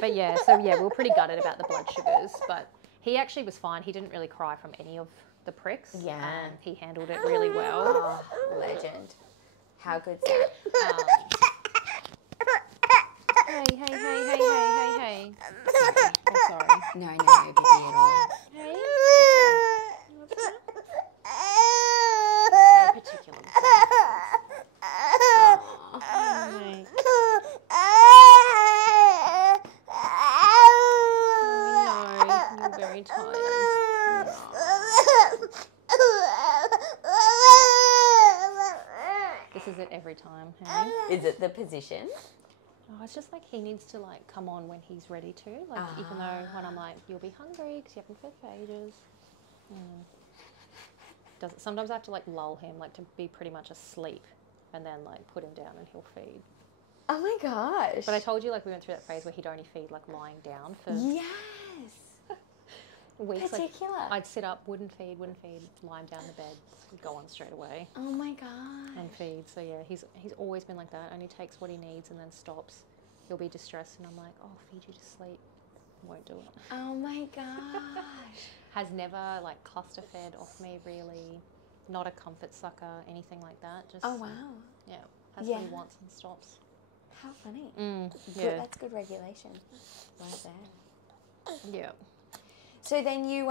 But yeah, so we were pretty gutted about the blood sugars, but he actually was fine. He didn't really cry from any of the pricks. Yeah. He handled it really well. Oh, legend. How good's that? Hey. Sorry. Oh, sorry. No, baby at all. Hey. No particular. You're very tired. This is it every time, hey? Is it the position? Oh, it's just like he needs to like come on when he's ready to. Like even though when I'm like, you'll be hungry because you haven't fed for ages. Sometimes I have to like lull him like to be pretty much asleep and then like put him down and he'll feed. Oh my gosh. But I told you like we went through that phase where he'd only feed like lying down for weeks. Particular. Like, I'd sit up, wouldn't feed, lying down in the bed, he'd go on straight away. Oh my gosh. And feed. So yeah, he's always been like that. Only takes what he needs and then stops. He'll be distressed and I'm like, oh, feed you to sleep. Won't do it. Oh my gosh. Has never like cluster fed off me really. Not a comfort sucker, anything like that. Just oh wow. Yeah. Has what he wants and stops. How funny. Yeah. That's good regulation. Right there. Yeah. So then you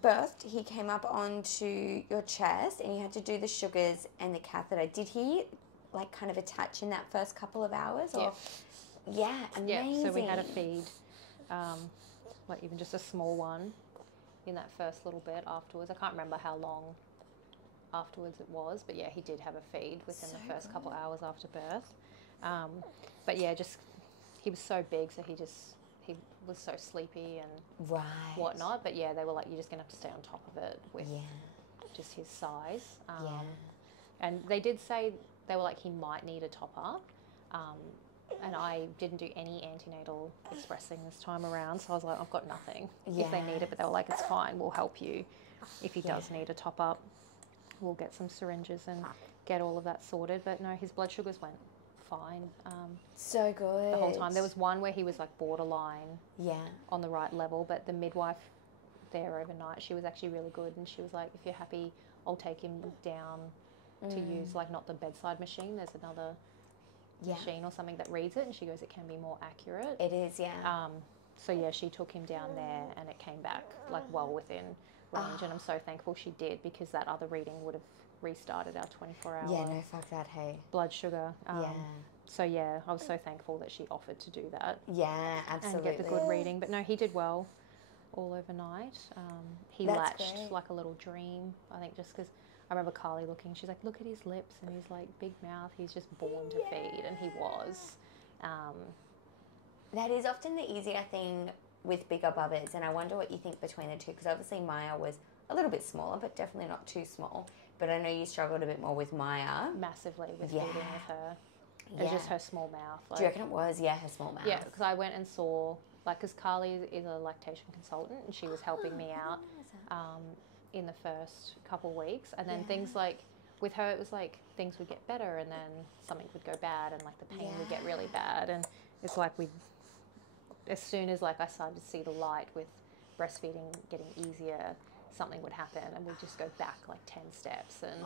birthed, he came up onto your chest and you had to do the sugars and the catheter. Did he like kind of attach in that first couple of hours? Or? Yeah, amazing. Yeah, so we had a feed, like even just a small one in that first little bit afterwards. I can't remember how long afterwards it was, but yeah, he did have a feed within the first couple hours after birth. But yeah, just he was so big, so he was so sleepy and whatnot. But yeah, they were like, you're just gonna have to stay on top of it with just his size. And they did say they were like he might need a topper. And I didn't do any antenatal expressing this time around, so I was like, I've got nothing if they need it. But they were like, it's fine, we'll help you if he does need a top up. We'll get some syringes and get all of that sorted. But no, his blood sugars went fine. So good. The whole time. There was one where he was like borderline on the right level, but the midwife there overnight, she was actually really good, and she was like, if you're happy, I'll take him down to use like not the bedside machine. There's another machine or something that reads it, and she goes, it can be more accurate. It is, yeah. So yeah, she took him down there, and it came back like well within range, and I'm so thankful she did, because that other reading would have restarted our 24-hour Yeah, no, fuck that, hey. blood sugar. So yeah, I was so thankful that she offered to do that. Yeah, absolutely. And get the good reading. But no, he did well all overnight. He That's latched great. like a little dream, I think, just because I remember Carly looking, she's like, look at his lips and his like big mouth, he's just born to feed, and he was. That is often the easier thing with bigger bubbers, and I wonder what you think between the two, because obviously Maya was a little bit smaller, but definitely not too small. But I know you struggled a bit more with Maya. Massively with feeding with her. It was just her small mouth. Like, do you reckon it was? Yeah, her small mouth. Yeah, because I went and saw, like, because Carly is a lactation consultant, and she was helping me out in the first couple weeks. And then things like, with her, it was like things would get better, and then something would go bad, and like the pain would get really bad. And it's like as soon as like I started to see the light with breastfeeding getting easier, something would happen, and we'd just go back like 10 steps. And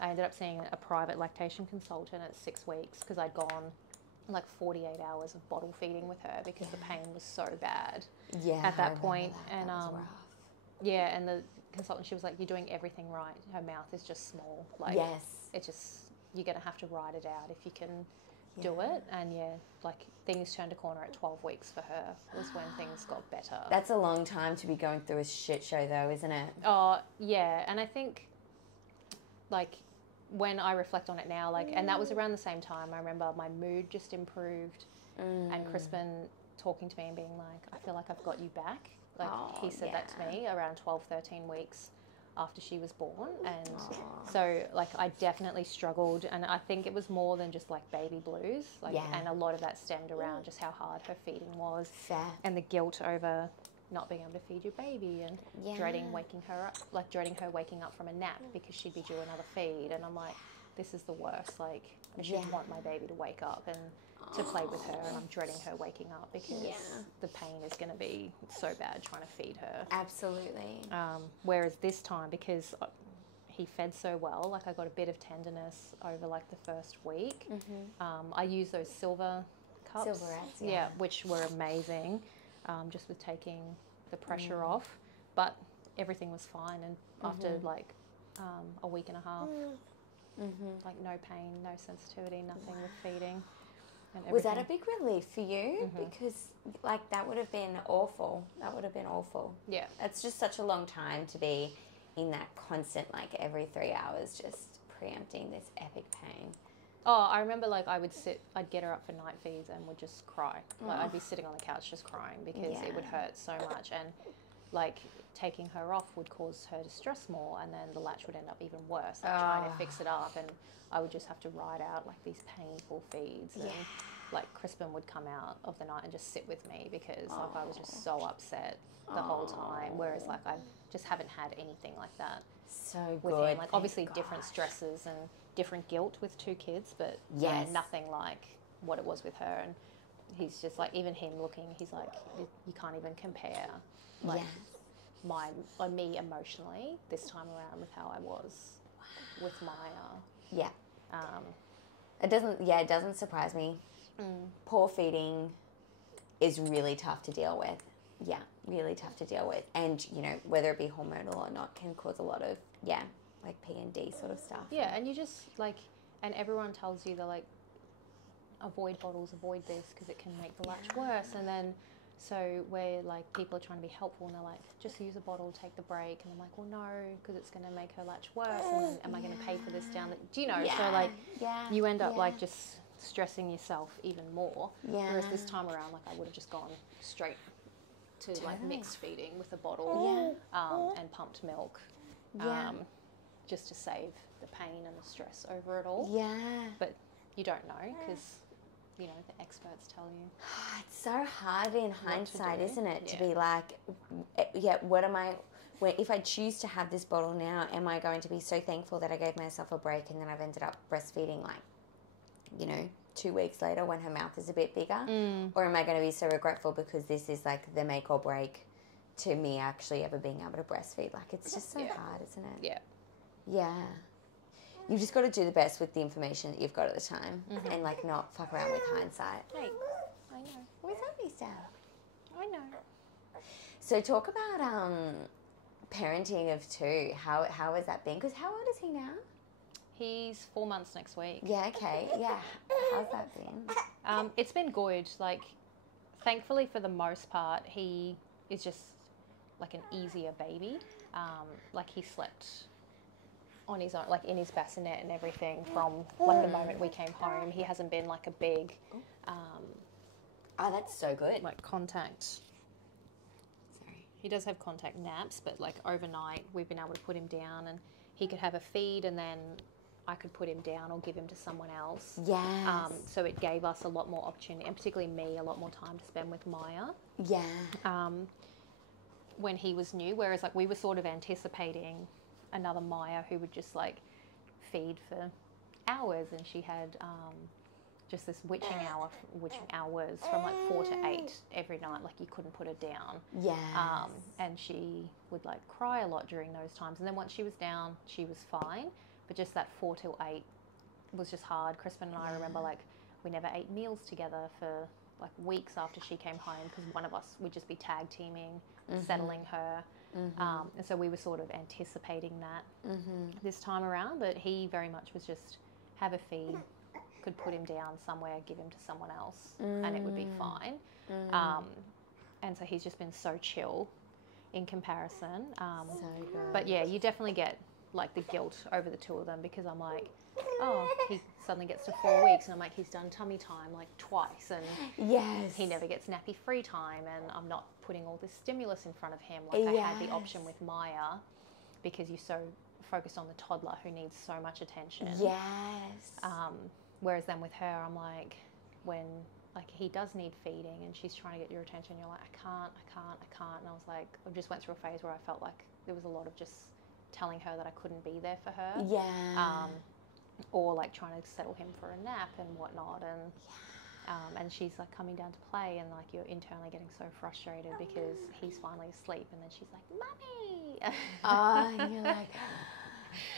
I ended up seeing a private lactation consultant at 6 weeks, because I'd gone like 48 hours of bottle feeding with her because the pain was so bad at that point. And that was rough. Yeah, and the consultant, she was like, you're doing everything right, her mouth is just small, like it's just, you're gonna have to ride it out if you can do it. And like things turned a corner at 12 weeks for her, was when things got better. That's a long time to be going through a shit show though, isn't it? Oh yeah, and I think like when I reflect on it now, like, and that was around the same time, I remember my mood just improved, and Crispin talking to me and being like, I feel like I've got you back. Like he said that to me around 12, 13 weeks after she was born. And so like I definitely struggled, and I think it was more than just like baby blues, like, and a lot of that stemmed around just how hard her feeding was. And the guilt over not being able to feed your baby, and dreading waking her up, like dreading her waking up from a nap because she'd be due another feed. And I'm like, this is the worst. Like I should want my baby to wake up and to play with her, and I'm dreading her waking up because the pain is going to be so bad trying to feed her. Absolutely. Whereas this time, because he fed so well, like I got a bit of tenderness over like the first week. I used those silver cups, Silverettes, which were amazing, just with taking the pressure off. But everything was fine, and after like a week and a half, like no pain, no sensitivity, nothing with feeding. Was that a big relief for you? Because like that would have been awful. That would have been awful. Yeah. It's just such a long time to be in that constant, like every 3 hours, just preempting this epic pain. Oh, I remember like I'd get her up for night feeds and would just cry. Like I'd be sitting on the couch just crying because it would hurt so much, and like taking her off would cause her to stress more, and then the latch would end up even worse, like trying to fix it up, and I would just have to ride out like these painful feeds, and like Crispin would come out of the night and just sit with me because like I was just so upset the whole time, whereas like I just haven't had anything like that with him. Like obviously different stresses and different guilt with 2 kids, but nothing like what it was with her. And he's just like, even him looking, he's like, you can't even compare like me emotionally this time around with how I was with Maya. It doesn't surprise me. Poor feeding is really tough to deal with. Yeah, really tough to deal with. And, you know, whether it be hormonal or not, can cause a lot of, like P&D sort of stuff. Yeah, and you just, like, and everyone tells you, they're like, avoid bottles, avoid this, because it can make the latch worse. And then, so where, like, people are trying to be helpful, and they're like, just use a bottle, take the break. And I'm like, well, no, because it's going to make her latch worse. And then, am I going to pay for this down? Do you know? So, like, you end up, like, just stressing yourself even more. Whereas this time around, like, I would have just gone straight to like mixed feeding with a bottle and pumped milk, just to save the pain and the stress over it all. But you don't know, because you know the experts tell you. It's so hard in hindsight, isn't it, to be like, what am I? If I choose to have this bottle now, am I going to be so thankful that I gave myself a break and then I've ended up breastfeeding like, you know, 2 weeks later when her mouth is a bit bigger? Or am I going to be so regretful because this is like the make or break to me actually ever being able to breastfeed? Like, it's just so hard, isn't it? Yeah. Yeah. You've just got to do the best with the information that you've got at the time and, like, not fuck around with hindsight. Thanks. I know. What's up, Mister? I know. So talk about parenting of 2. How has that been? Because how old is he now? He's 4 months next week. Yeah, okay. Yeah. How's that been? It's been good. Like, thankfully for the most part, he is just like an easier baby. Like, he slept on his own, like in his bassinet and everything from like the moment we came home. He hasn't been like a big Oh, that's so good. like contact. Sorry. He does have contact naps, but like overnight we've been able to put him down and he could have a feed and then I could put him down or give him to someone else. Yes. So it gave us a lot more opportunity, and particularly me, a lot more time to spend with Maya. Yeah. When he was new, whereas like we were sort of anticipating another Maya who would just like feed for hours, and she had just this witching hours from like 4 to 8 every night. Like, you couldn't put her down. Yeah. And she would like cry a lot during those times. And then once she was down, she was fine. But just that 4 till 8 was just hard. Crispin and I remember like we never ate meals together for like weeks after she came home because one of us would just be tag teaming, settling her. And so we were sort of anticipating that this time around. But he very much was just have a feed, could put him down somewhere, give him to someone else, and it would be fine. And so he's just been so chill in comparison. So good. But yeah, you definitely get like the guilt over the 2 of them because I'm like, oh, he suddenly gets to 4 weeks and I'm like, he's done tummy time like twice and yes. he never gets nappy free time and I'm not putting all this stimulus in front of him. Like I had the option with Maya because you're so focused on the toddler who needs so much attention. Yes. Whereas then with her, I'm like, when like he does need feeding and she's trying to get your attention, you're like, I can't. And I was like, I just went through a phase where I felt like there was a lot of just telling her that I couldn't be there for her. Yeah. Or like trying to settle him for a nap and whatnot. And she's like coming down to play and like you're internally getting so frustrated because he's finally asleep and then she's like, Mummy! And you're like,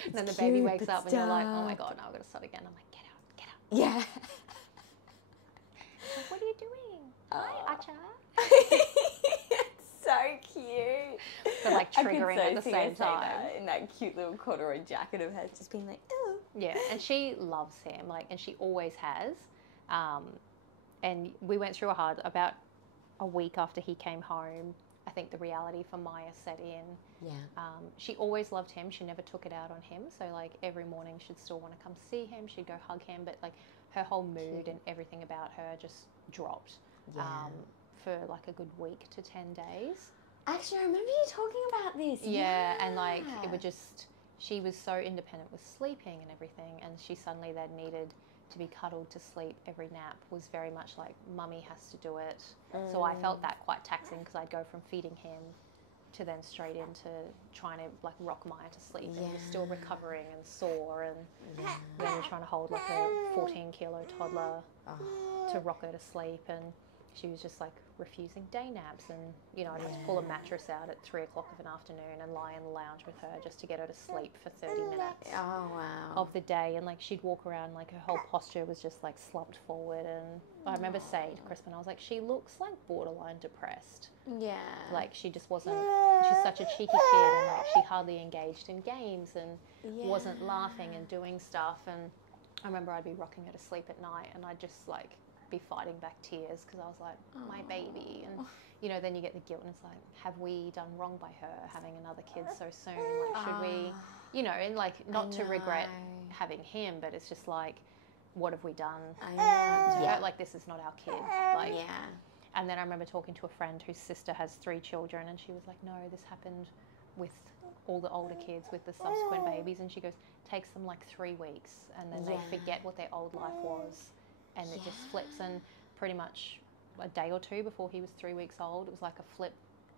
and then the baby wakes up and you're like, oh my God, now I've got to start again. I'm like, get out. Yeah. Like, what are you doing? Hi, Acha. It's so cute. But like triggering at the same time. In that cute little corduroy jacket of hers, just being like, oh. Yeah, and she loves him, like, and she always has. And we went through about a week after he came home. I think the reality for Maya set in. Yeah. She always loved him. She never took it out on him. So like every morning she'd still want to come see him. She'd go hug him. But like her whole mood and everything about her just dropped for like a good week to 10 days. Actually, I remember you talking about this. Yeah, and like it would just, she was so independent with sleeping and everything. And she suddenly then needed to be cuddled to sleep every nap was very much like mummy has to do it. So I felt that quite taxing because I'd go from feeding him to then straight into trying to like rock Maya to sleep and he was still recovering and sore and then you're trying to hold like a 14-kilo toddler to rock her to sleep and she was just like refusing day naps and you know I'd have to pull a mattress out at 3 o'clock of an afternoon and lie in the lounge with her just to get her to sleep for 30 minutes of the day and like she'd walk around like her whole posture was just like slumped forward and I remember saying to Crispin I was like she looks like borderline depressed. Like she just wasn't, she's such a cheeky kid and like she hardly engaged in games and wasn't laughing and doing stuff and I remember I'd be rocking her to sleep at night and I'd just like be fighting back tears because I was like, my baby. And, you know, then you get the guilt and it's like, have we done wrong by her having another kid so soon? Like, should we, you know, and like, not to regret having him, but it's just like, what have we done to her? Like, this is not our kid. Like, and then I remember talking to a friend whose sister has 3 children and she was like, no, this happened with all the older kids with the subsequent babies. And she goes, takes them like 3 weeks and then they forget what their old life was. And it just flips and pretty much a day or 2 before he was 3 weeks old, it was like a flip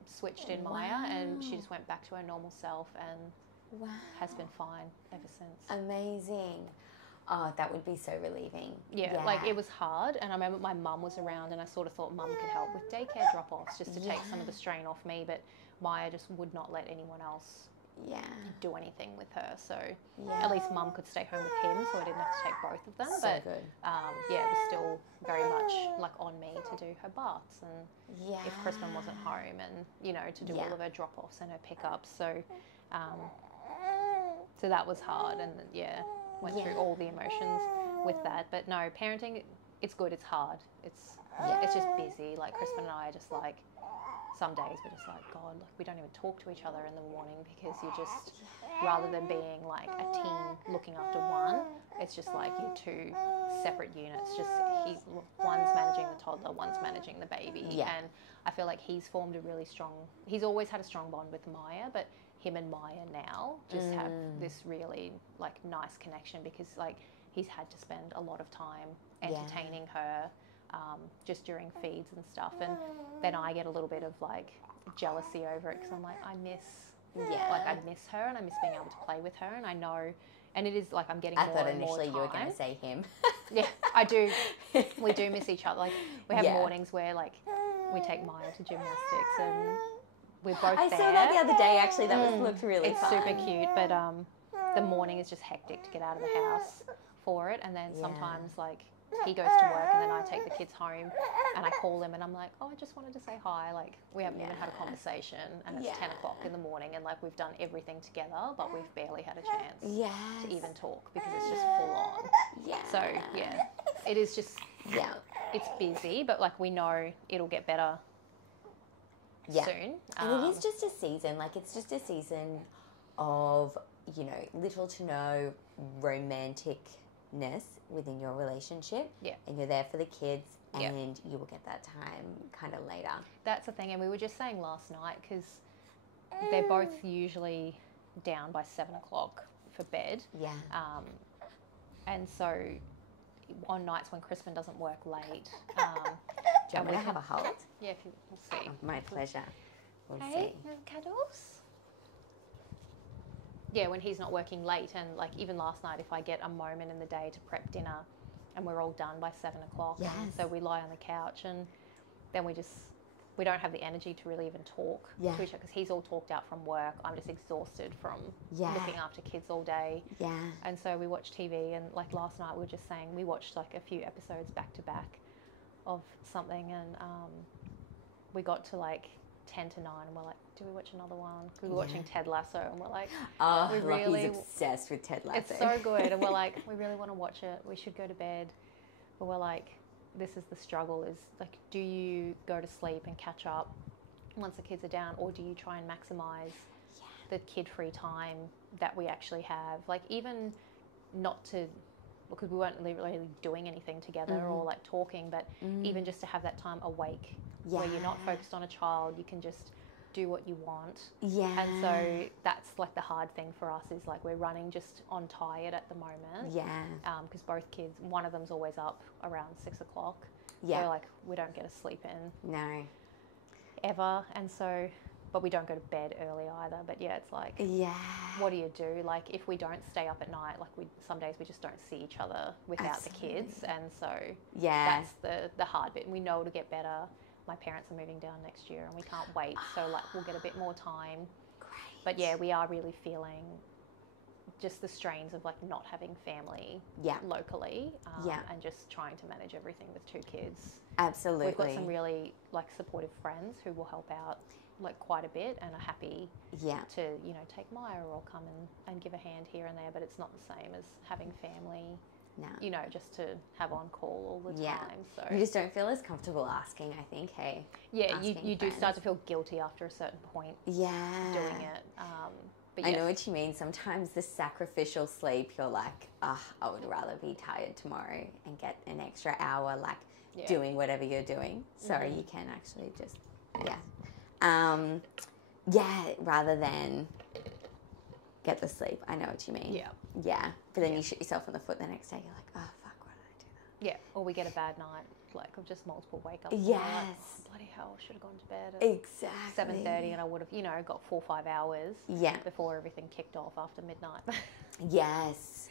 switched in Maya and she just went back to her normal self and has been fine ever since. Amazing. Oh, that would be so relieving. Yeah, like it was hard. And I remember my mum was around and I sort of thought mum could help with daycare drop-offs just to take some of the strain off me. But Maya just would not let anyone else do anything with her. So at least mum could stay home with him so I didn't have to take both of them. So but good. Yeah, it was still very much like on me to do her baths and if Crispin wasn't home and, you know, to do all of her drop-offs and her pickups. So so that was hard and went through all the emotions with that. But no, parenting, it's good, it's hard. It's just busy. Like Crispin and I are just like, some days we're just like, God, like we don't even talk to each other in the morning because you're just, rather than being like a team looking after one, it's just like you're two separate units. Just one's managing the toddler, one's managing the baby. And I feel like he's formed a really strong, he's always had a strong bond with Maya, but him and Maya now just have this really like nice connection because like he's had to spend a lot of time entertaining her just during feeds and stuff, and then I get a little bit of like jealousy over it because I'm like I miss her and I miss being able to play with her, and I know, and it is like I'm getting more and more time. I thought initially you were going to say him. Yeah, I do. We do miss each other. Like we have mornings where like we take Maya to gymnastics and we're both there. I saw that the other day actually. That looked really fun. It's super cute, but the morning is just hectic to get out of the house for it, and then sometimes like he goes to work and then I take the kids home and I call him and I'm like, oh, I just wanted to say hi. Like we haven't even had a conversation and it's 10 o'clock in the morning and like we've done everything together, but we've barely had a chance to even talk because it's just full on. So it is just, it's busy, but like we know it'll get better soon. And it is just a season. Like it's just a season of, you know, little to no romanticness within your relationship, and you're there for the kids, and you will get that time kind of later. That's the thing, and we were just saying last night because they're both usually down by 7 o'clock for bed. And so on nights when Crispin doesn't work late, do you want me to have a hold? Yeah, if you will see. Oh, my pleasure. We'll see. Cuddles. Yeah, when he's not working late, and like even last night, if I get a moment in the day to prep dinner and we're all done by 7 o'clock, so we lie on the couch and then we don't have the energy to really even talk to each other because he's all talked out from work. I'm just exhausted from looking after kids all day. And so we watch TV, and like last night we were just saying we watched like a few episodes back to back of something, and we got to like 10 to 9 and we're like, do we watch another one? We were watching Ted Lasso and we're like, he's obsessed with Ted Lasso. It's so good, and we're like, we really want to watch it. We should go to bed. But we're like, this is the struggle, is like, do you go to sleep and catch up once the kids are down, or do you try and maximize the kid-free time that we actually have? Like even not to, because we weren't really doing anything together or like talking, but even just to have that time awake where you're not focused on a child, you can just do what you want. And so that's like the hard thing for us, is like we're running just on tired at the moment. Because both kids, one of them's always up around 6 o'clock. So like we don't get a sleep in. No. Ever. And so, but we don't go to bed early either. But it's like, what do you do? Like if we don't stay up at night, like some days we just don't see each other without the kids. And so that's the hard bit. And we know it'll get better. My parents are moving down next year and we can't wait. So like we'll get a bit more time. Great. But we are really feeling just the strains of like not having family locally and just trying to manage everything with 2 kids. Absolutely. We've got some really like supportive friends who will help out like quite a bit and are happy to, you know, take Maya or come and give a hand here and there, but it's not the same as having family. No. You know, just to have on call all the time. So you just don't feel as comfortable asking, I think, hey? Yeah, you do start to feel guilty after a certain point doing it. But I know what you mean. Sometimes the sacrificial sleep, you're like, I would rather be tired tomorrow and get an extra hour, like doing whatever you're doing. So you can actually just, rather than get the sleep. I know what you mean. Yeah. But then you shoot yourself in the foot the next day. You're like, oh, fuck, why did I do that? Yeah. Or we get a bad night, like of just multiple wake-ups. Yes. Like, oh, bloody hell, I should have gone to bed at 7:30 and I would have, you know, got 4 or 5 hours before everything kicked off after midnight. Yes.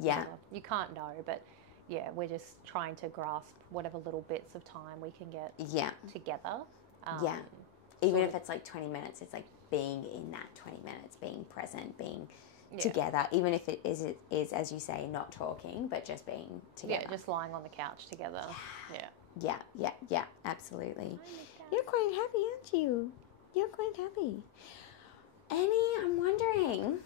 Yeah. whatever. You can't know, but yeah, we're just trying to grasp whatever little bits of time we can get together. Yeah. Even if it's like 20 minutes, it's like being in that 20 minutes, being present, being together, even if it is, as you say, not talking, but just being together. Yeah, just lying on the couch together. Yeah, absolutely. You're quite happy, aren't you? You're quite happy. I'm wondering,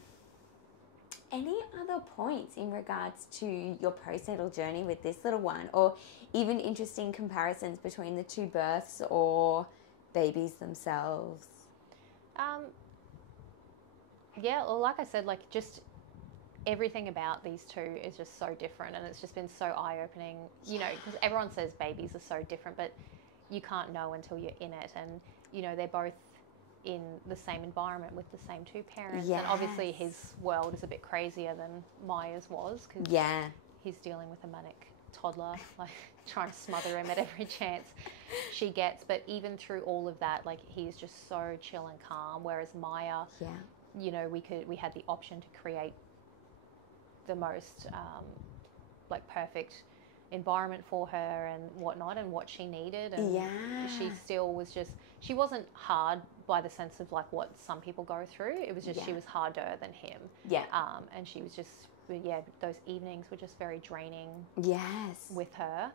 any other points in regards to your postnatal journey with this little one, or even interesting comparisons between the two births or babies themselves? Yeah, well, like I said, like just everything about these two is just so different, and it's just been so eye-opening, you know, because everyone says babies are so different, but you can't know until you're in it. And, you know, they're both in the same environment with the same two parents. Yes. And obviously his world is a bit crazier than Maya's was, because he's dealing with a manic toddler, like trying to smother him at every chance she gets. But even through all of that, like, he's just so chill and calm, whereas Maya, you know, we had the option to create the most like perfect environment for her and whatnot, and what she needed, and she still was just, she wasn't hard by the sense of like what some people go through. It was just she was harder than him, and she was just, those evenings were just very draining with her.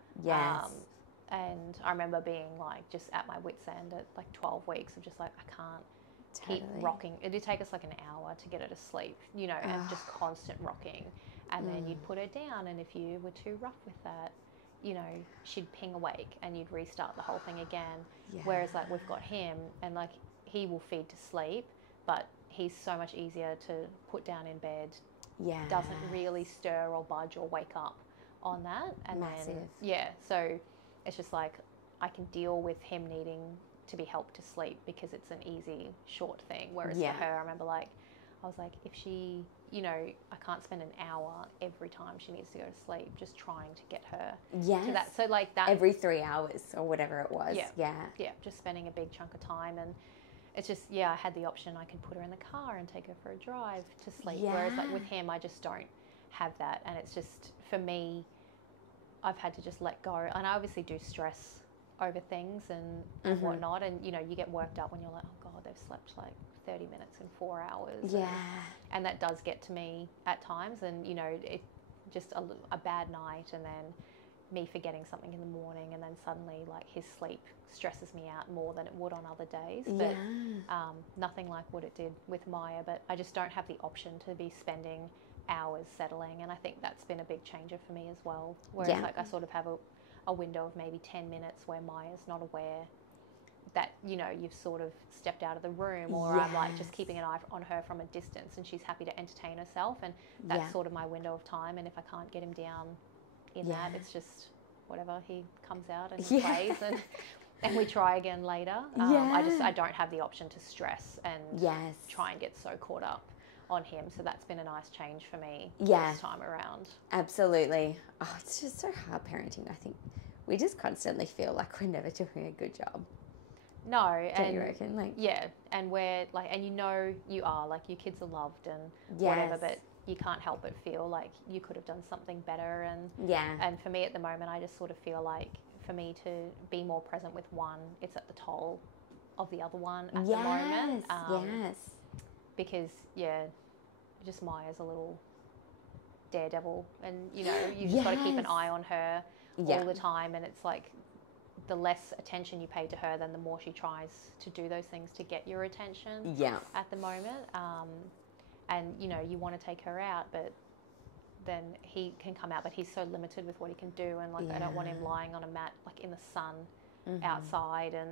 And I remember being like just at my wit's end at like 12 weeks of just like, I can't keep rocking. It did take us like an hour to get her to sleep, you know, and just constant rocking. And then you'd put her down, and if you were too rough with that, you know, she'd ping awake and you'd restart the whole thing again. Whereas like we've got him, and like he will feed to sleep, but he's so much easier to put down in bed. Doesn't really stir or budge or wake up on that. And then so it's just like I can deal with him needing to be helped to sleep because it's an easy short thing. Whereas for her, I remember like I was like, if she, you know, I can't spend an hour every time she needs to go to sleep just trying to get her to that. So like that every 3 hours or whatever it was. Just spending a big chunk of time. And it's just, I had the option. I could put her in the car and take her for a drive to sleep. Whereas like with him, I just don't have that. And it's just, for me, I've had to just let go. And I obviously do stress over things and whatnot. And, you know, you get worked up when you're like, oh God, they've slept like 30 minutes in 4 hours. And that does get to me at times. And, you know, it just a bad night, and then me forgetting something in the morning, and then suddenly like his sleep stresses me out more than it would on other days. But nothing like what it did with Maya. But I just don't have the option to be spending hours settling. And I think that's been a big changer for me as well. Whereas like I sort of have a window of maybe 10 minutes where Maya's not aware that, you know, you've sort of stepped out of the room, or I'm like just keeping an eye on her from a distance, and she's happy to entertain herself, and that's sort of my window of time. And if I can't get him down in that, it's just whatever, he comes out and he plays, and we try again later. I don't have the option to stress and try and get so caught up on him. So that's been a nice change for me this time around. Absolutely. Oh, it's just so hard parenting. I think we just constantly feel like we're never doing a good job. No, don't you reckon? Like, and we're like, and you know, you are like, your kids are loved and whatever, but you can't help but feel like you could have done something better. And for me at the moment, I just sort of feel like for me to be more present with one, it's at the toll of the other one at the moment. Because just Maya's a little daredevil, and you know, you just got to keep an eye on her all the time, and it's like, the less attention you pay to her, then the more she tries to do those things to get your attention at the moment. And, you know, you want to take her out, but then he can come out, but he's so limited with what he can do. And, like, I don't want him lying on a mat, like, in the sun outside. And,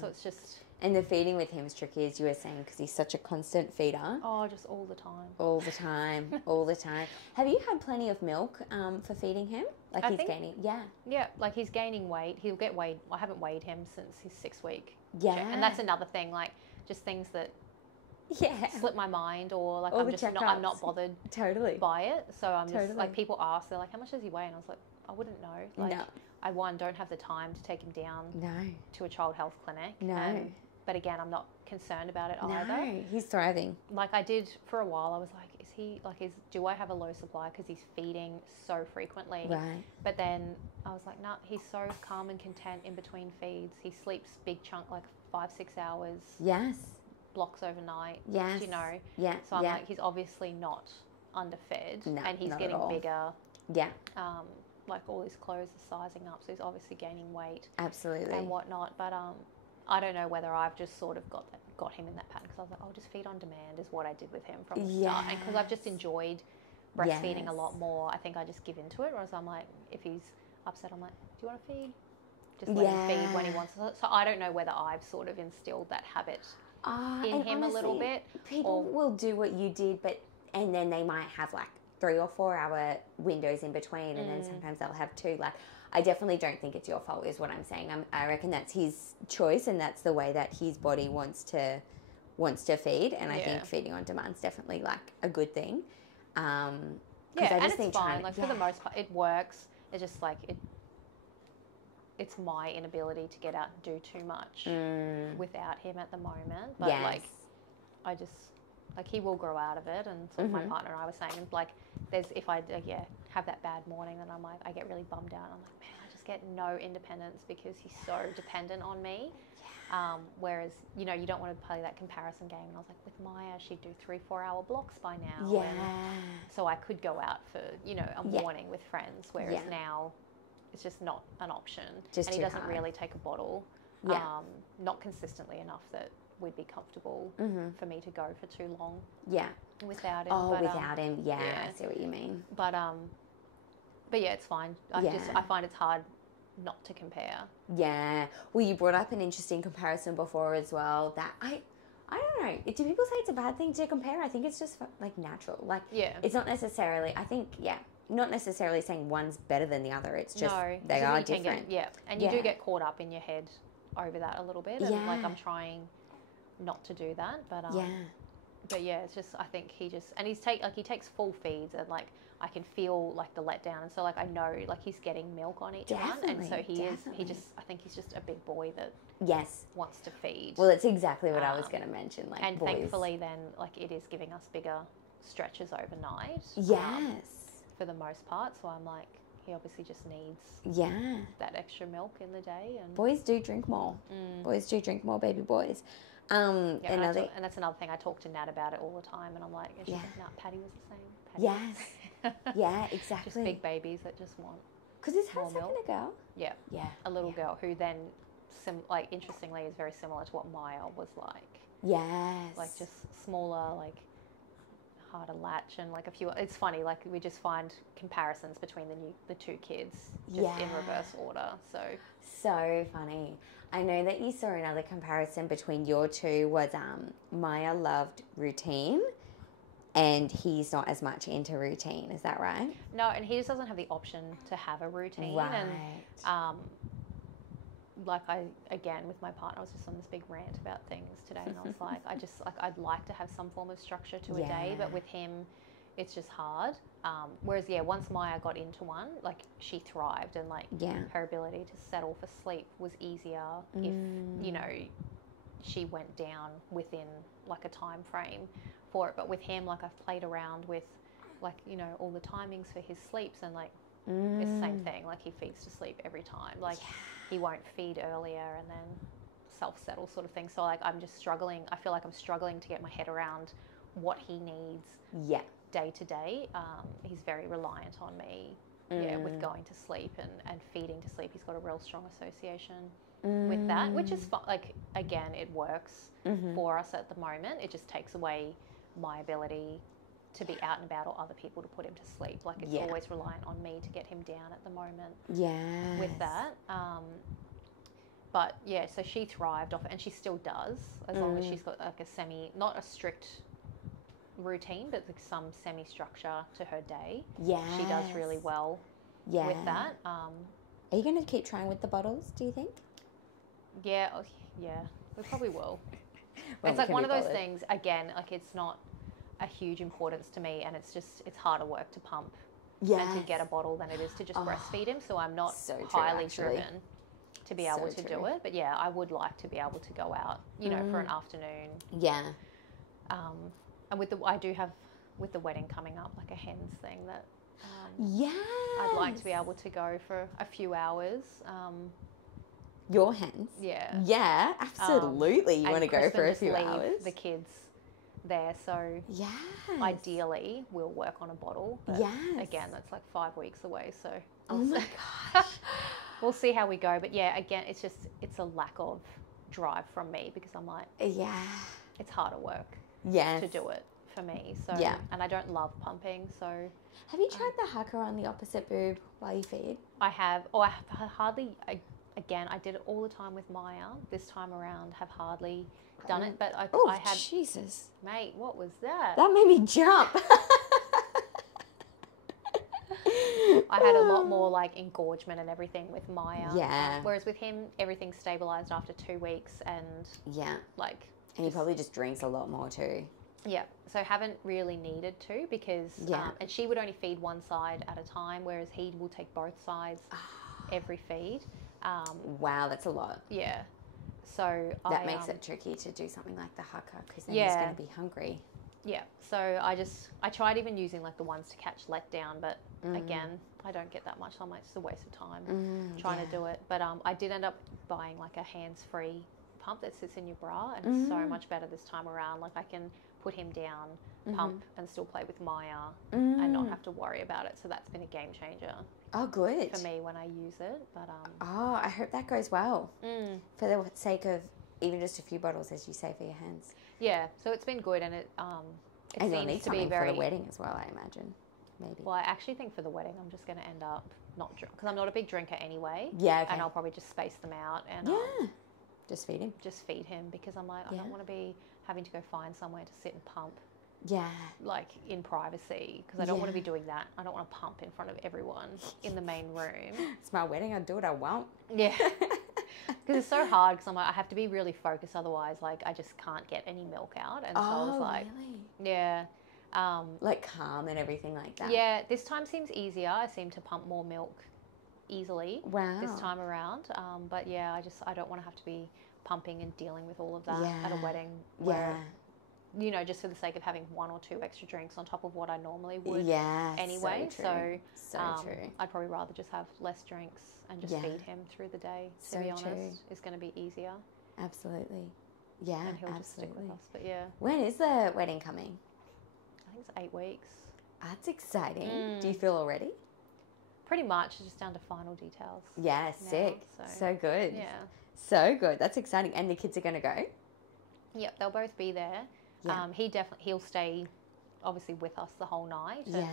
so it's just... And the feeding with him is tricky, as you were saying, because he's such a constant feeder. Oh, just all the time. All the time. All the time. Have you had plenty of milk for feeding him? Like, he's gaining... Yeah, like, he's gaining weight. He'll get weighed. I haven't weighed him since his 6-week. check. And that's another thing, like, just things that slip my mind, or, like, I'm not bothered by it. So I'm just, like, people ask, they're like, how much does he weigh? And I was like, I wouldn't know. Like, I, don't have the time to take him down to a child health clinic. But again, I'm not concerned about it either. No, he's thriving. Like, I did for a while, I was like, is do I have a low supply because he's feeding so frequently? Right. But then I was like, nah, he's so calm and content in between feeds. He sleeps big chunk, like 5-6 hours. Yes. Blocks overnight. Yes. You know? Yeah. So I'm like, he's obviously not underfed. No, and he's not getting at all. bigger. Yeah. Like all his clothes are sizing up, so he's obviously gaining weight. Absolutely. And whatnot. But I don't know whether I've just sort of got him in that pattern, because I was like, I'll just feed on demand is what I did with him from the start. And because I've just enjoyed breastfeeding a lot more, I think I just give into it. Whereas I'm like, if he's upset, I'm like, do you want to feed? Just let him feed when he wants to. So I don't know whether I've sort of instilled that habit in him, honestly, a little bit. People will do what you did, and then they might have like 3 or 4 hour windows in between, and then sometimes they'll have 2. Like, I definitely don't think it's your fault, is what I'm saying. I reckon that's his choice, and that's the way that his body wants to feed. And I think feeding on demand is definitely like a good thing. I just and think it's fine. Like for the most part, it works. It's just like it's my inability to get out and do too much without him at the moment. But like, I just like he will grow out of it. And sort of my partner and I were saying, like, if I have that bad morning, then I'm like, I get really bummed out. I'm like, man, I just get no independence because he's so dependent on me. Whereas, you know, you don't want to play that comparison game. And I was like, with Maya, she'd do 3-4 hour blocks by now. Yeah. And so I could go out for, you know, a morning with friends. Whereas now it's just not an option. Just and he doesn't hard. really take a bottle. Not consistently enough that we'd be comfortable for me to go for too long. Yeah. Without him. Oh, without him. Yeah, I see what you mean. But yeah, it's fine. I find it's hard not to compare. Yeah. Well, you brought up an interesting comparison before as well, that I don't know. Do people say it's a bad thing to compare? I think it's just like natural. Like, it's not necessarily, I think, not necessarily saying one's better than the other. It's just they are different. And you do get caught up in your head over that a little bit. And like, I'm trying not to do that, but but yeah, it's just, I think he takes full feeds, and like I can feel like the letdown, and so like I know like he's getting milk on each one, and so I think he's just a big boy that wants to feed. Well, that's exactly what I was going to mention. Like, and boys. Thankfully, then like it is giving us bigger stretches overnight. For the most part, so I'm like, he obviously just needs that extra milk in the day. And boys do drink more. Boys do drink more, baby boys. And that's another thing. I talk to Nat about it all the time, and I'm like, she's like, no, Patty was the same. Patty Exactly. Just big babies that just want. Because is her second a girl? Yeah. A little girl who then, interestingly, is very similar to what Maya was like. Like just smaller, like harder latch, and like a few. It's funny, like we just find comparisons between the two kids just in reverse order. So funny. I know that you saw another comparison between your two was Maya loved routine and he's not as much into routine. Is that right? No, and he just doesn't have the option to have a routine. Right. And like again, with my partner, I was just on this big rant about things today, and I was like, I'd like to have some form of structure to a day, but with him, it's just hard. Whereas, once Maya got into one, like she thrived, and like her ability to settle for sleep was easier if, you know, she went down within like a time frame for it. But with him, like I've played around with like, you know, all the timings for his sleeps, and like it's the same thing. Like he feeds to sleep every time. Like he won't feed earlier and then self-settle sort of thing. So like I'm just struggling. I feel like I'm struggling to get my head around what he needs day to day. He's very reliant on me with going to sleep and feeding to sleep. He's got a real strong association with that, which is like, again, it works for us at the moment. It just takes away my ability to be out and about, or other people to put him to sleep. Like it's always reliant on me to get him down at the moment with that. But yeah, so she thrived off it, and she still does, as long as she's got like a not a strict routine, but like some semi-structure to her day. She does really well with that. Are you going to keep trying with the bottles, do you think? Yeah, we probably will. It's like one of those things, again, like it's not a huge importance to me, and it's harder work to pump and to get a bottle than it is to just breastfeed him. So I'm not highly driven to be able to do it. But yeah, I would like to be able to go out, you know, for an afternoon. And with I do have with the wedding coming up, like a hens thing that Yeah. I'd like to be able to go for a few hours. Your hens? Yeah. Yeah, absolutely. You want to go for a few leave hours? the kids there, so Yes. ideally we'll work on a bottle. But yes. again, that's like 5 weeks away, so Oh my gosh. we'll see how we go. But yeah, again, it's a lack of drive from me because I'm like, Yeah. it's harder work Yes. to do it for me. So Yeah. and I don't love pumping, so Have you tried the hugger on the opposite boob while you feed? I have. Oh, I hardly. Again, I did it all the time with Maya. This time around, have hardly done it. But I had. Jesus. Mate, what was that? That made me jump. I had a lot more like engorgement and everything with Maya. Yeah. Whereas with him, everything stabilized after 2 weeks, and Yeah. like. And he probably just drinks a lot more too. Yeah, so haven't really needed to because, and she would only feed one side at a time, whereas he will take both sides every feed. Wow, that's a lot. Yeah, so that makes it tricky to do something like the hugger because then he's going to be hungry. Yeah, so I tried even using like the ones to catch letdown, but again, I don't get that much. So I'm like, it's a waste of time trying to do it. But I did end up buying like a hands-free pump that sits in your bra, and it's so much better this time around. Like I can put him down, pump, and still play with Maya and not have to worry about it. So that's been a game changer. Oh, good. For me when I use it. But I hope that goes well. For the sake of even just a few bottles, as you say, for your hands. Yeah, so it's been good, and it and you'll seems need to be something very for the wedding as well, I imagine. Maybe. Well, I actually think for the wedding, I'm just going to end up not drink because I'm not a big drinker anyway. Yeah, okay. And I'll probably just space them out and just feed him. Just feed him because I'm like, I don't want to be having to go find somewhere to sit and pump. Yeah. Like in privacy because I don't want to be doing that. I don't want to pump in front of everyone in the main room. It's my wedding. I'll do what I want. Yeah. Because it's so hard because I'm like, I have to be really focused. Otherwise, like, I just can't get any milk out. And so I was like, really? Yeah. Like calm and everything like that. Yeah. This time seems easier. I seem to pump more milk easily this time around. But yeah, I don't want to have to be pumping and dealing with all of that at a wedding where, you know, just for the sake of having 1 or 2 extra drinks on top of what I normally would anyway. So true. I'd probably rather just have less drinks and just feed him through the day, to be honest. It's going to be easier. Absolutely. Yeah, and he'll just stick with us. But yeah. When is the wedding coming? I think it's 8 weeks. That's exciting. Do you feel all ready? Pretty much, just down to final details. Yeah, sick. So good. Yeah. So good. That's exciting. And the kids are going to go? Yep, they'll both be there. Yeah. He'll stay obviously with us the whole night. Yeah. And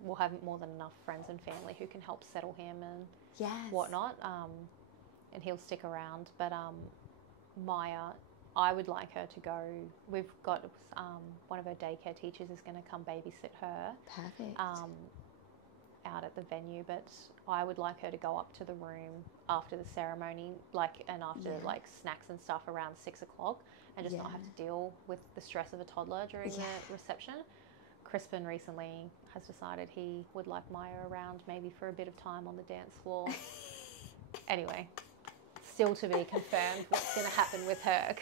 we'll have more than enough friends and family who can help settle him and whatnot. And he'll stick around. But Maya, I would like her to go. We've got one of her daycare teachers is going to come babysit her. Perfect. Out at the venue, but I would like her to go up to the room after the ceremony, and after snacks and stuff around 6 o'clock, and just not have to deal with the stress of a toddler during the reception. Crispin recently has decided he would like Maya around maybe for a bit of time on the dance floor. Anyway, still to be confirmed what's going to happen with her.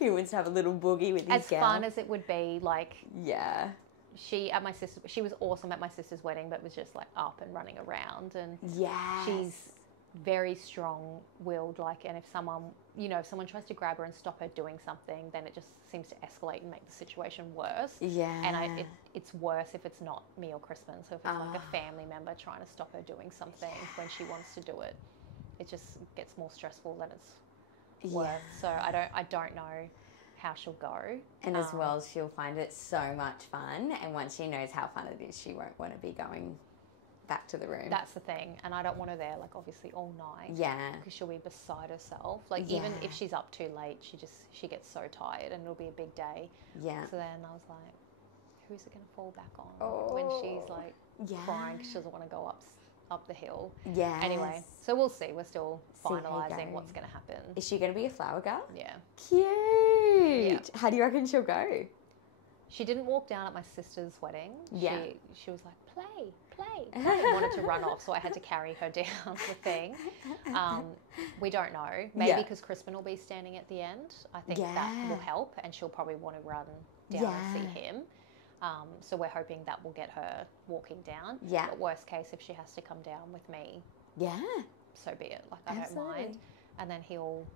He wants to have a little boogie with his gal. As fun as it would be, Yeah. She was awesome at my sister's wedding, but was just like up and running around, and she's very strong-willed. And if someone tries to grab her and stop her doing something, then it just seems to escalate and make the situation worse. Yeah. And it's worse if it's not me or Crispin. So if it's like a family member trying to stop her doing something when she wants to do it, it just gets more stressful than it's worth. So I don't know how she'll go. And as well, she'll find it so much fun, and once she knows how fun it is, she won't want to be going back to the room. That's the thing, and I don't want her there obviously all night. Yeah. Because she'll be beside herself. Even if she's up too late, she gets so tired, and it'll be a big day. Yeah. So then I was like, who's it going to fall back on when she's crying because she doesn't want to go up the hill. Yeah. Anyway, so we'll see. We're still finalising what's going to happen. Is she going to be a flower girl? Yeah. Cute. Yeah. How do you reckon she'll go? She didn't walk down at my sister's wedding. Yeah. She was like, play, and wanted to run off, so I had to carry her down the thing. We don't know. Maybe because Crispin will be standing at the end. I think that will help, and she'll probably want to run down and see him. So we're hoping that will get her walking down. Yeah. But worst case, if she has to come down with me, Yeah. so be it. Like, I don't mind. And then he'll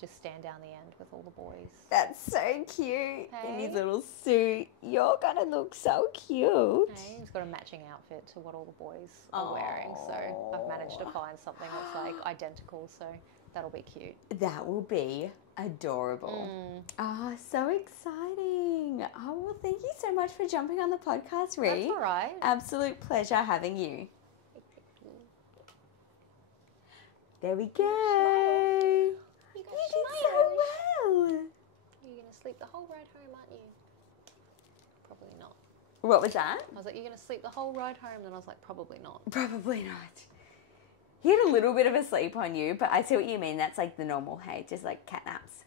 just stand down the end with all the boys. That's so cute. In his Hey. little suit. You're going to look so cute. Hey, he's got a matching outfit to what all the boys are wearing. So I've managed to find something that's like identical. So that'll be cute. That will be adorable. Ah, so exciting. Oh, well, thank you so much for jumping on the podcast, Rhi. That's all right. Absolute pleasure having you. There we go. You You did so well. You're going to sleep the whole ride home, aren't you? Probably not. What was that? I was like, you're going to sleep the whole ride home? Then I was like, probably not. Probably not. He had a little bit of a sleep on you, but I see what you mean. That's like the normal, hey, just like cat naps.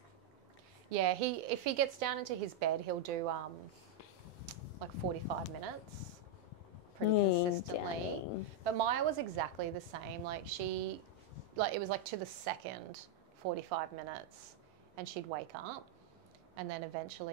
Yeah, if he gets down into his bed, he'll do like 45 minutes pretty consistently. Darling. But Maya was exactly the same. Like it was like to the second 45 minutes and she'd wake up and then eventually